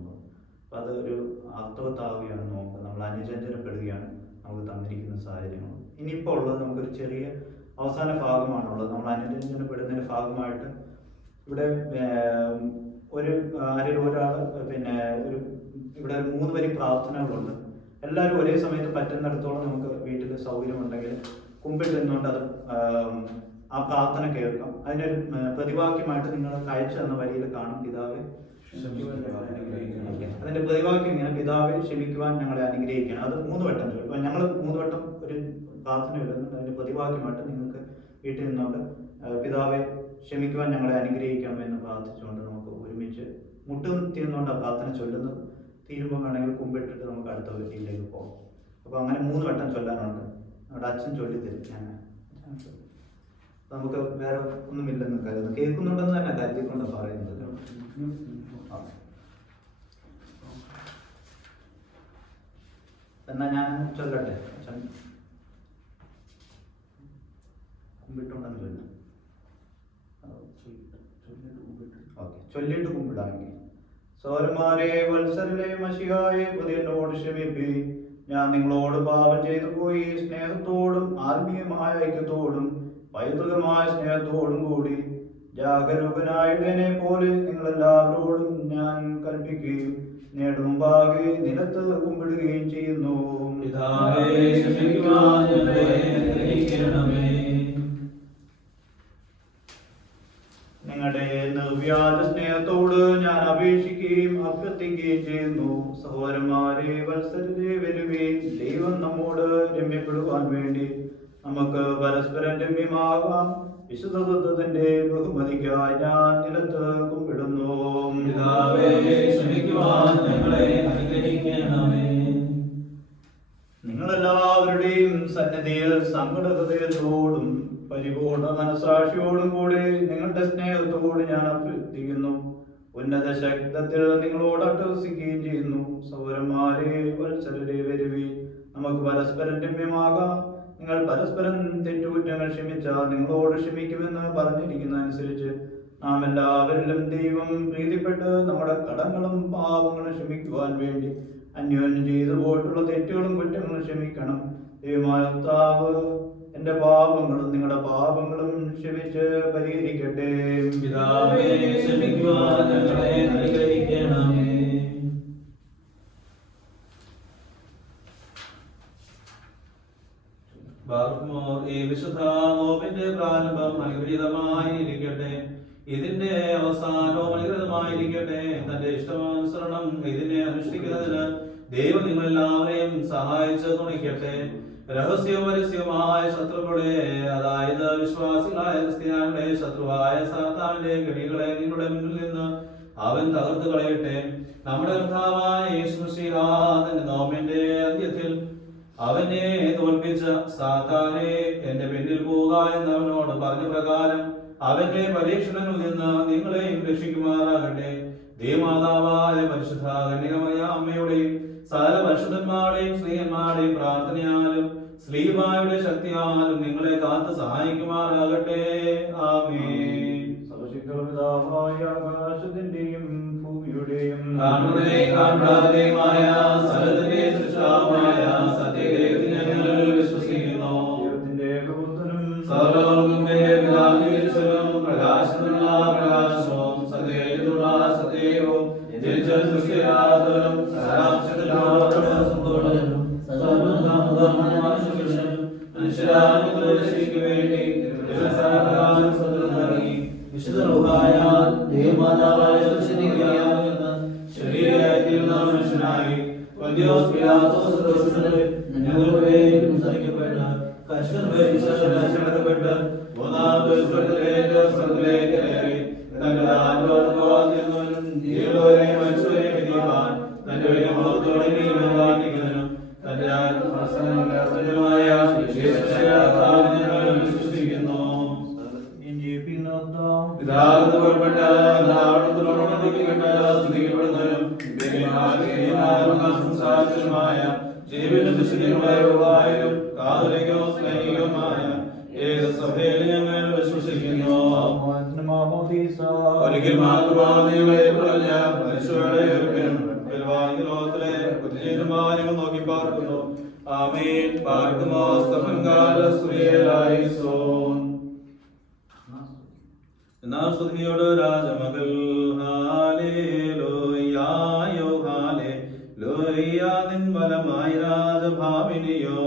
അപ്പോൾ അത് ഒരു അർത്ഥവത്താവുകയാണ് നോമ്പ്. നമ്മൾ അനുരഞ്ജനപ്പെടുകയാണ് നമുക്ക് തന്നിരിക്കുന്ന സാഹചര്യങ്ങൾ. ഇനിയിപ്പോൾ ഉള്ളത് നമുക്കൊരു ചെറിയ അവസാന ഭാഗമാണുള്ളത്. നമ്മൾ അനുരഞ്ജനപ്പെടുന്നതിൻ്റെ ഭാഗമായിട്ട് ഇവിടെ ആരെങ്കിലും ഒരാൾ പിന്നെ ഒരു ഇവിടെ 3 വരി പ്രാർത്ഥനകളുണ്ട്. എല്ലാവരും ഒരേ സമയത്ത് പറ്റുന്നിടത്തോളം നമുക്ക് വീട്ടിൽ സൗകര്യമുണ്ടെങ്കിൽ കുമ്പിട്ട് നിന്നുകൊണ്ട് അത് ആ പ്രാർത്ഥന കേൾക്കാം. അതിനൊരു പ്രതിവാക്യമായിട്ട് നിങ്ങൾ അയച്ചു തന്ന വരിയിൽ കാണും, പിതാവേ അതിന്റെ പ്രതിവാക്യം ഇങ്ങനെ: പിതാവെ ക്ഷമിക്കുവാൻ ഞങ്ങളെ അനുഗ്രഹിക്കണം. അത് 3 വട്ടം ചൊല്ലും. ഞങ്ങൾ 3 വട്ടം ഒരു പ്രാർത്ഥന എഴുതുന്നുണ്ട്. അതിന്റെ പ്രതിവാക്യമായിട്ട് നിങ്ങൾക്ക് വീട്ടിൽ നിന്നുകൊണ്ട് പിതാവെ ക്ഷമിക്കുവാൻ ഞങ്ങളെ അനുഗ്രഹിക്കാമെന്ന് പ്രാർത്ഥിച്ചുകൊണ്ട് നമുക്ക് ഒരുമിച്ച് മുട്ടുകുത്തിയെന്നുകൊണ്ട് ആ പ്രാർത്ഥന ചൊല്ലുന്നത്. തീരുമ്പോൾ വേണമെങ്കിൽ കുമ്പിട്ടിട്ട് നമുക്ക് അടുത്ത വീട്ടിലേക്ക് പോകാം. അപ്പോൾ അങ്ങനെ 3 വട്ടം ചൊല്ലാനുണ്ട്. അവിടെ അച്ഛൻ ചൊല്ലിത്തരും. ഞാൻ നമുക്ക് വേറെ ഒന്നുമില്ലെന്ന് കരുതുന്നു, കേൾക്കുന്നുണ്ടെന്ന് തന്നെ കരുതിക്കൊണ്ട് പറയുന്നത്. എന്നാ ഞാൻ ചൊല്ലട്ടെ. അച്ഛൻ കുമ്പിട്ടുണ്ടെന്ന് ചൊല്ലും. ചൊല്ലിട്ട് കുമ്പിടാമെങ്കിൽ: സൗരന്മാരെ വത്സരലെ മഷിഹായെ പുതിയനോട് ക്ഷമിപ്പി. ഞാൻ നിങ്ങളോട് പാപം ചെയ്തു പോയി. സ്നേഹത്തോടും ആത്മീയമായ ഐക്യത്തോടും പൈതൃകമായ സ്നേഹത്തോടും കൂടി ജാഗരൂകനായതിനെ പോലെ നിങ്ങളെല്ലാവരോടും ഞാൻ കൽപ്പിക്കുകയും നേടുമുമ്പാകെ നിലത്ത് കുമ്പിടുകയും ചെയ്യുന്നു. നിങ്ങളുടെ നിർവ്യാജ സ്നേഹത്തോട് ഞാൻ അപേക്ഷിക്കുകയും അഭ്യർത്ഥിക്കുകയും ചെയ്യുന്നു. സഹോദരന്മാരെ വത്സരരെ വരുകയും ദൈവം നമ്മോട് രമ്യപ്പെടുവാൻ വേണ്ടി നമുക്ക് പരസ്പരം രമ്യമാകാം. വിശുദ്ധത്വത്തിന്റെ ബഹുമതിക്കായി ഞാൻ നിലത്ത് കുമ്പിടുന്നു. നിങ്ങളെല്ലാവരുടെയും സന്നിധിയിൽ സങ്കടഹൃദയത്തോടും പരിപൂർണ മനസാക്ഷിയോടും കൂടി നിങ്ങളുടെ സ്നേഹത്തോട് ഞാൻ അഭ്യർത്ഥിക്കുന്നു. ഉന്നത ശബ്ദത്തിൽ നിങ്ങളോട് അട്ടഹസിക്കുകയും ചെയ്യുന്നു. സൗരന്മാരെ വത്സരരെ വരുവി, നമുക്ക് പരസ്പരം രമ്യമാകാം. നിങ്ങൾ പരസ്പരം തെറ്റുകുറ്റങ്ങൾ ക്ഷമിച്ചാൽ നിങ്ങളോട് ക്ഷമിക്കുമെന്ന് പറഞ്ഞിരിക്കുന്ന അനുസരിച്ച് നാം എല്ലാവരിലും ദൈവം പ്രീതിപ്പെട്ട് നമ്മുടെ കടങ്ങളും പാപങ്ങളും ക്ഷമിക്കുവാൻ വേണ്ടി അന്യോന്യം ചെയ്തു പോയിട്ടുള്ള തെറ്റുകളും കുറ്റങ്ങളും ക്ഷമിക്കണം. ദൈവമായ കർത്താവ് എന്റെ പാപങ്ങളും നിങ്ങളുടെ പാപങ്ങളും ക്ഷമിച്ച് പരിഹരിക്കട്ടെ. ഈ വിശുദ്ധ നോമ്പിന്റെ പ്രാരംഭം അനുഗ്രഹീതമായിരിക്കട്ടെ. ഇതിന്റെ അവസാനവും അനുഗ്രഹമായിരിക്കട്ടെ. തന്റെ ഇഷ്ടാനുസരണം ഇതിനെ അനുഷ്ഠിക്കുന്നതിന് ദൈവം നിങ്ങളെല്ലാവരെയും സഹായിച്ച് തുണയ്ക്കട്ടെ. രഹസ്യവും പരസ്യവുമായ ശത്രുക്കളെ, അതായത് വിശ്വാസികളായ ക്രിസ്ത്യാനികളെ, ശത്രുവായ സാത്താന്റെ കെണികളെ നിങ്ങളുടെ മുന്നിൽ നിന്ന് അവൻ തകർത്ത് കളയട്ടെ. നമ്മുടെ കർത്താവായ യേശു മിശിഹ തന്റെ നോമ്പിന്റെ അന്ത്യത്തിൽ അവനെ തോൽപ്പിച്ച സാത്താനെ എന്റെ പിന്നിൽ പോവുക എന്നവനോട് പറഞ്ഞ പ്രകാരം അവന്റെ പരീക്ഷണങ്ങളിൽ നിന്ന് നിങ്ങളെയും രക്ഷിക്കുമാറാകട്ടെ. ദൈവമാതാവായ പരിശുദ്ധ കന്യകമറിയ അമ്മയുടെയും സകല പരിശുദ്ധന്മാരുടെയും സ്ത്രീയന്മാരുടെയും പ്രാർത്ഥനയാലും ശ്ലീബായുടെ ശക്തിയാലും നിങ്ങളെ കാത്ത് സഹായിക്കുമാറാകട്ടെ. ആമേൻ. സർവശക്തപിതാവായ ആകാശത്തിന്റെയും ഭൂമിയുടെയും കാണുന്നതേയുമായ സകലത്തിന്റെ സൃഷ്ടാവായ സത്യദൈവത്തിൽ ഞങ്ങൾ വിശ്വസിക്കുന്നു. ദൈവത്തിന്റെ ഏകപുത്രനും സർവ്വലോകങ്ങളുടെ പിതാവിനും പ്രകാശത്തിനുള്ള പ്രകാശവും സത്യത്തിലുള്ള സത്യവും ജനിച്ച സൃഷ്ടിയാതനും മനുഷ്യരാശിക്ക് വേണ്ടി ദേവമാതാവായ ശരീരത്തിലുള്ള മനുഷ്യനായി ഞങ്ങൾക്ക് വേണ്ടി സംസാരിക്കപ്പെട്ട് കഷ്ടപ്പെട്ട് മൂന്നാം ദിവസത്തിലേക്ക് സ്വർഗ്ഗത്തിലേക്ക് കയറി തന്റെ മനുഷ്യരെ വിധിക്കാൻ തന്റെ വലിയ മുഖത്തോടെ നീങ്ങുവാനിരിക്കുന്നതിനും തന്റെ ആത്മസന്നമായ വിശ്വസിക്കുന്നു. പിതാവിന് പുറപ്പെട്ട സംസാരത്തിലുമായ ജീവനും വിശുദ്ധിയുമായും കാതലികവും സ്നേഹികവുമായ ഏക സഭയിൽ ഞങ്ങൾ വിശ്വസിക്കുന്നു. ഒരിക്കൽ മാത്രമാണ് പറഞ്ഞ ലോകത്തിലെ കുറ്റീരുമാനങ്ങൾ നോക്കി പാർക്കുന്നു. ആമേൻ. പാർക്കുമോ സ്തഫൻകാല സ്ത്രീയലായിസോൻ. എന്നാൽ സ്തുതിയോട് രാജമകൾ ഹാലേലൂയായോ ഹാലേലൂയ ബലമായി രാജഭാവിനിയോ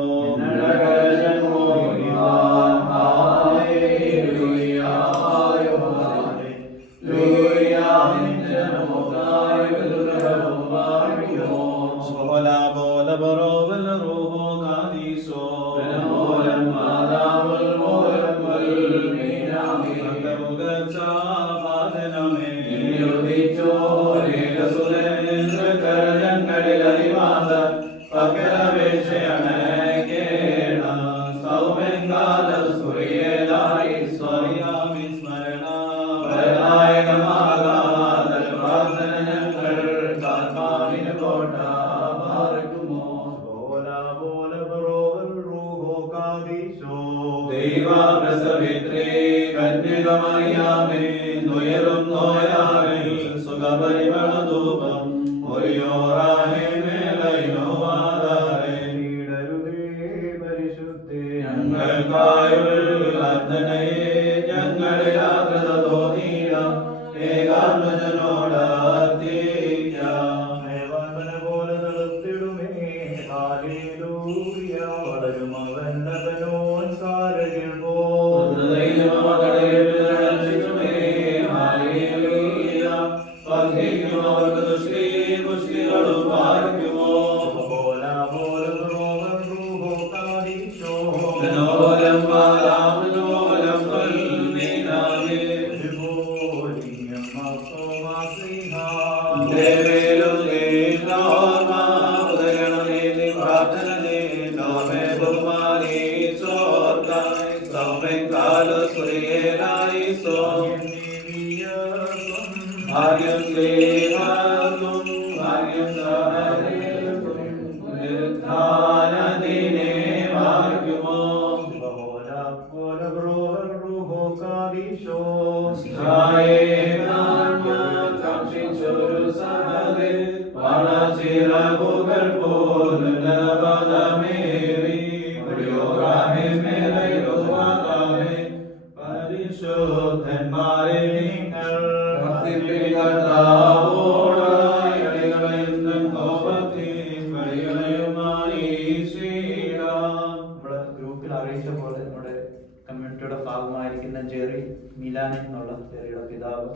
കമ്മ്യൂണിറ്റിയുടെ ഭാഗമായിരിക്കുന്ന ജെറി മിലാൻ എന്നുള്ള ജെറിയുടെ പിതാവ്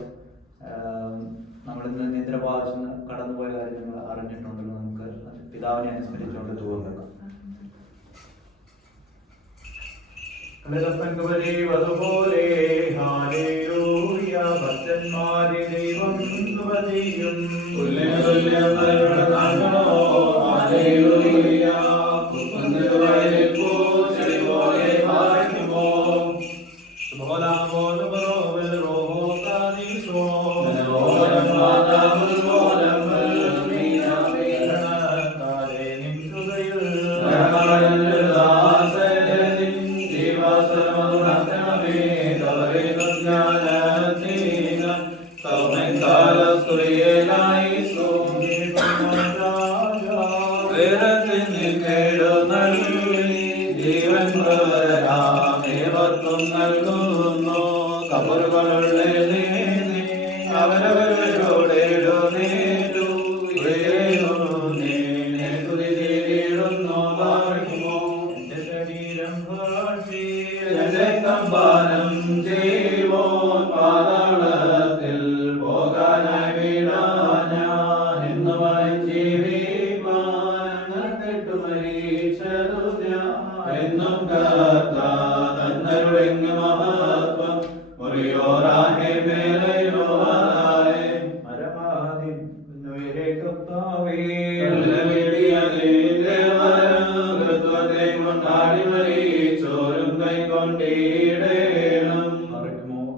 നമ്മളിന്ന് നിദ്രപാവശം കടന്നുപോയ കാര്യം നിങ്ങൾ അറിഞ്ഞിട്ടുണ്ടല്ലോ. നമുക്ക് പിതാവിനെ അനുസ്മരിച്ചുകൊണ്ട് തോന്നുന്നു. അതുപോലെ ഭക്തന്മാരെ ദൈവം ചെയ്യും.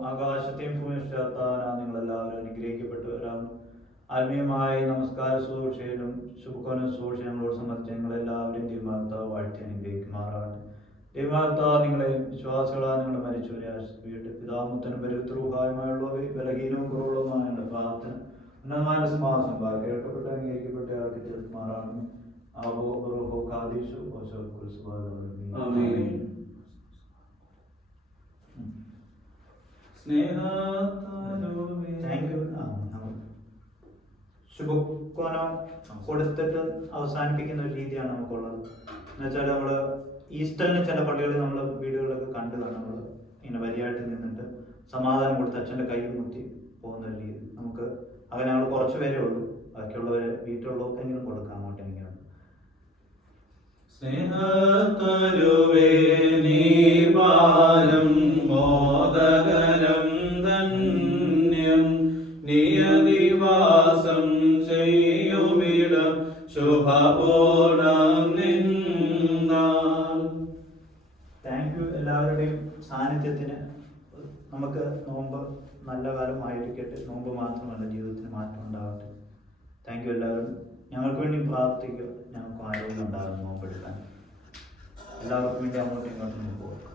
ആകാശത്തെയും ഭൂമിഷ്ഠാത്താനാ നിങ്ങളെല്ലാവരും അനുഗ്രഹിക്കപ്പെട്ടവരാണ്. ആത്മീയമായ നമസ്കാര സൂക്ഷിയിലും ശുഭകോന സൂക്ഷിയും ഞങ്ങളോട് സംബന്ധിച്ച് ഞങ്ങളെല്ലാവരും ദൈവമാർത്താവ് വാഴ്ത്തി അനുഗ്രഹിക്കുമാറാണ്. ദൈവമാർത്താവ് നിങ്ങളെ വിശ്വാസികളാണ് നിങ്ങളുടെ മരിച്ചവരെ ആശ്രയിച്ചിട്ട് പിതാമുത്തനും പരിത്രൂഹായുമായുള്ളവ ബലഹീനവും കുറവുള്ളതുമായ ഞങ്ങളുടെ പ്രാർത്ഥന ഉന്നതമായ സമാസം കേൾക്കപ്പെട്ട് അംഗീകരിക്കപ്പെട്ട ആൾക്ക് ചെറുമാറാണ്. ആവോ റോഹോ കാദീശു ഓശോ ശുഭ കൊടുക്കുവാനോ കൊടുത്തിട്ട് അവസാനിപ്പിക്കുന്ന ഒരു രീതിയാണ് നമുക്കുള്ളത്. എന്നുവെച്ചാൽ നമ്മൾ ഈസ്റ്ററിന് ചില പള്ളികളിൽ നമ്മൾ വീടുകളിലൊക്കെ കണ്ടു കാണാം, നമ്മൾ ഇങ്ങനെ വരിയായിട്ട് നിന്നിട്ട് സമാധാനം കൊടുത്ത് അച്ഛൻ്റെ കൈ മുത്തി പോകുന്ന ഒരു രീതി. നമുക്ക് അങ്ങനെ ഞങ്ങൾ കുറച്ച് പേരേ ഉള്ളൂ, ബാക്കിയുള്ളവരെ വീട്ടിലുള്ളവർക്കെങ്കിലും കൊടുക്കാം അങ്ങോട്ടെങ്കിലും. സ്നേഹത്തരുവേ നീ പാരം മോദകരം ധന്യം നിയതിവാസം ചെയ്യുമിടം ശുഭപൂർണം നിന്ദാൽ. താങ്ക് യു എല്ലാവരുടെയും സാന്നിധ്യത്തിന്. നമുക്ക് നോമ്പ് നല്ല കാലമായിരിക്കട്ടെ. നോമ്പ് മാത്രമല്ല, ജീവിതത്തിന് മാറ്റം ഉണ്ടാകട്ടെ. താങ്ക് യു എല്ലാവരും. ഞങ്ങൾക്ക് വേണ്ടി പ്രാർത്ഥിക്കുക, ഞങ്ങൾക്ക് ആരോഗ്യം ഉണ്ടാകും നോമ്പെടുക്കാൻ. എല്ലാവർക്കും വേണ്ടി അങ്ങോട്ടും ഇങ്ങോട്ടും പോകുക.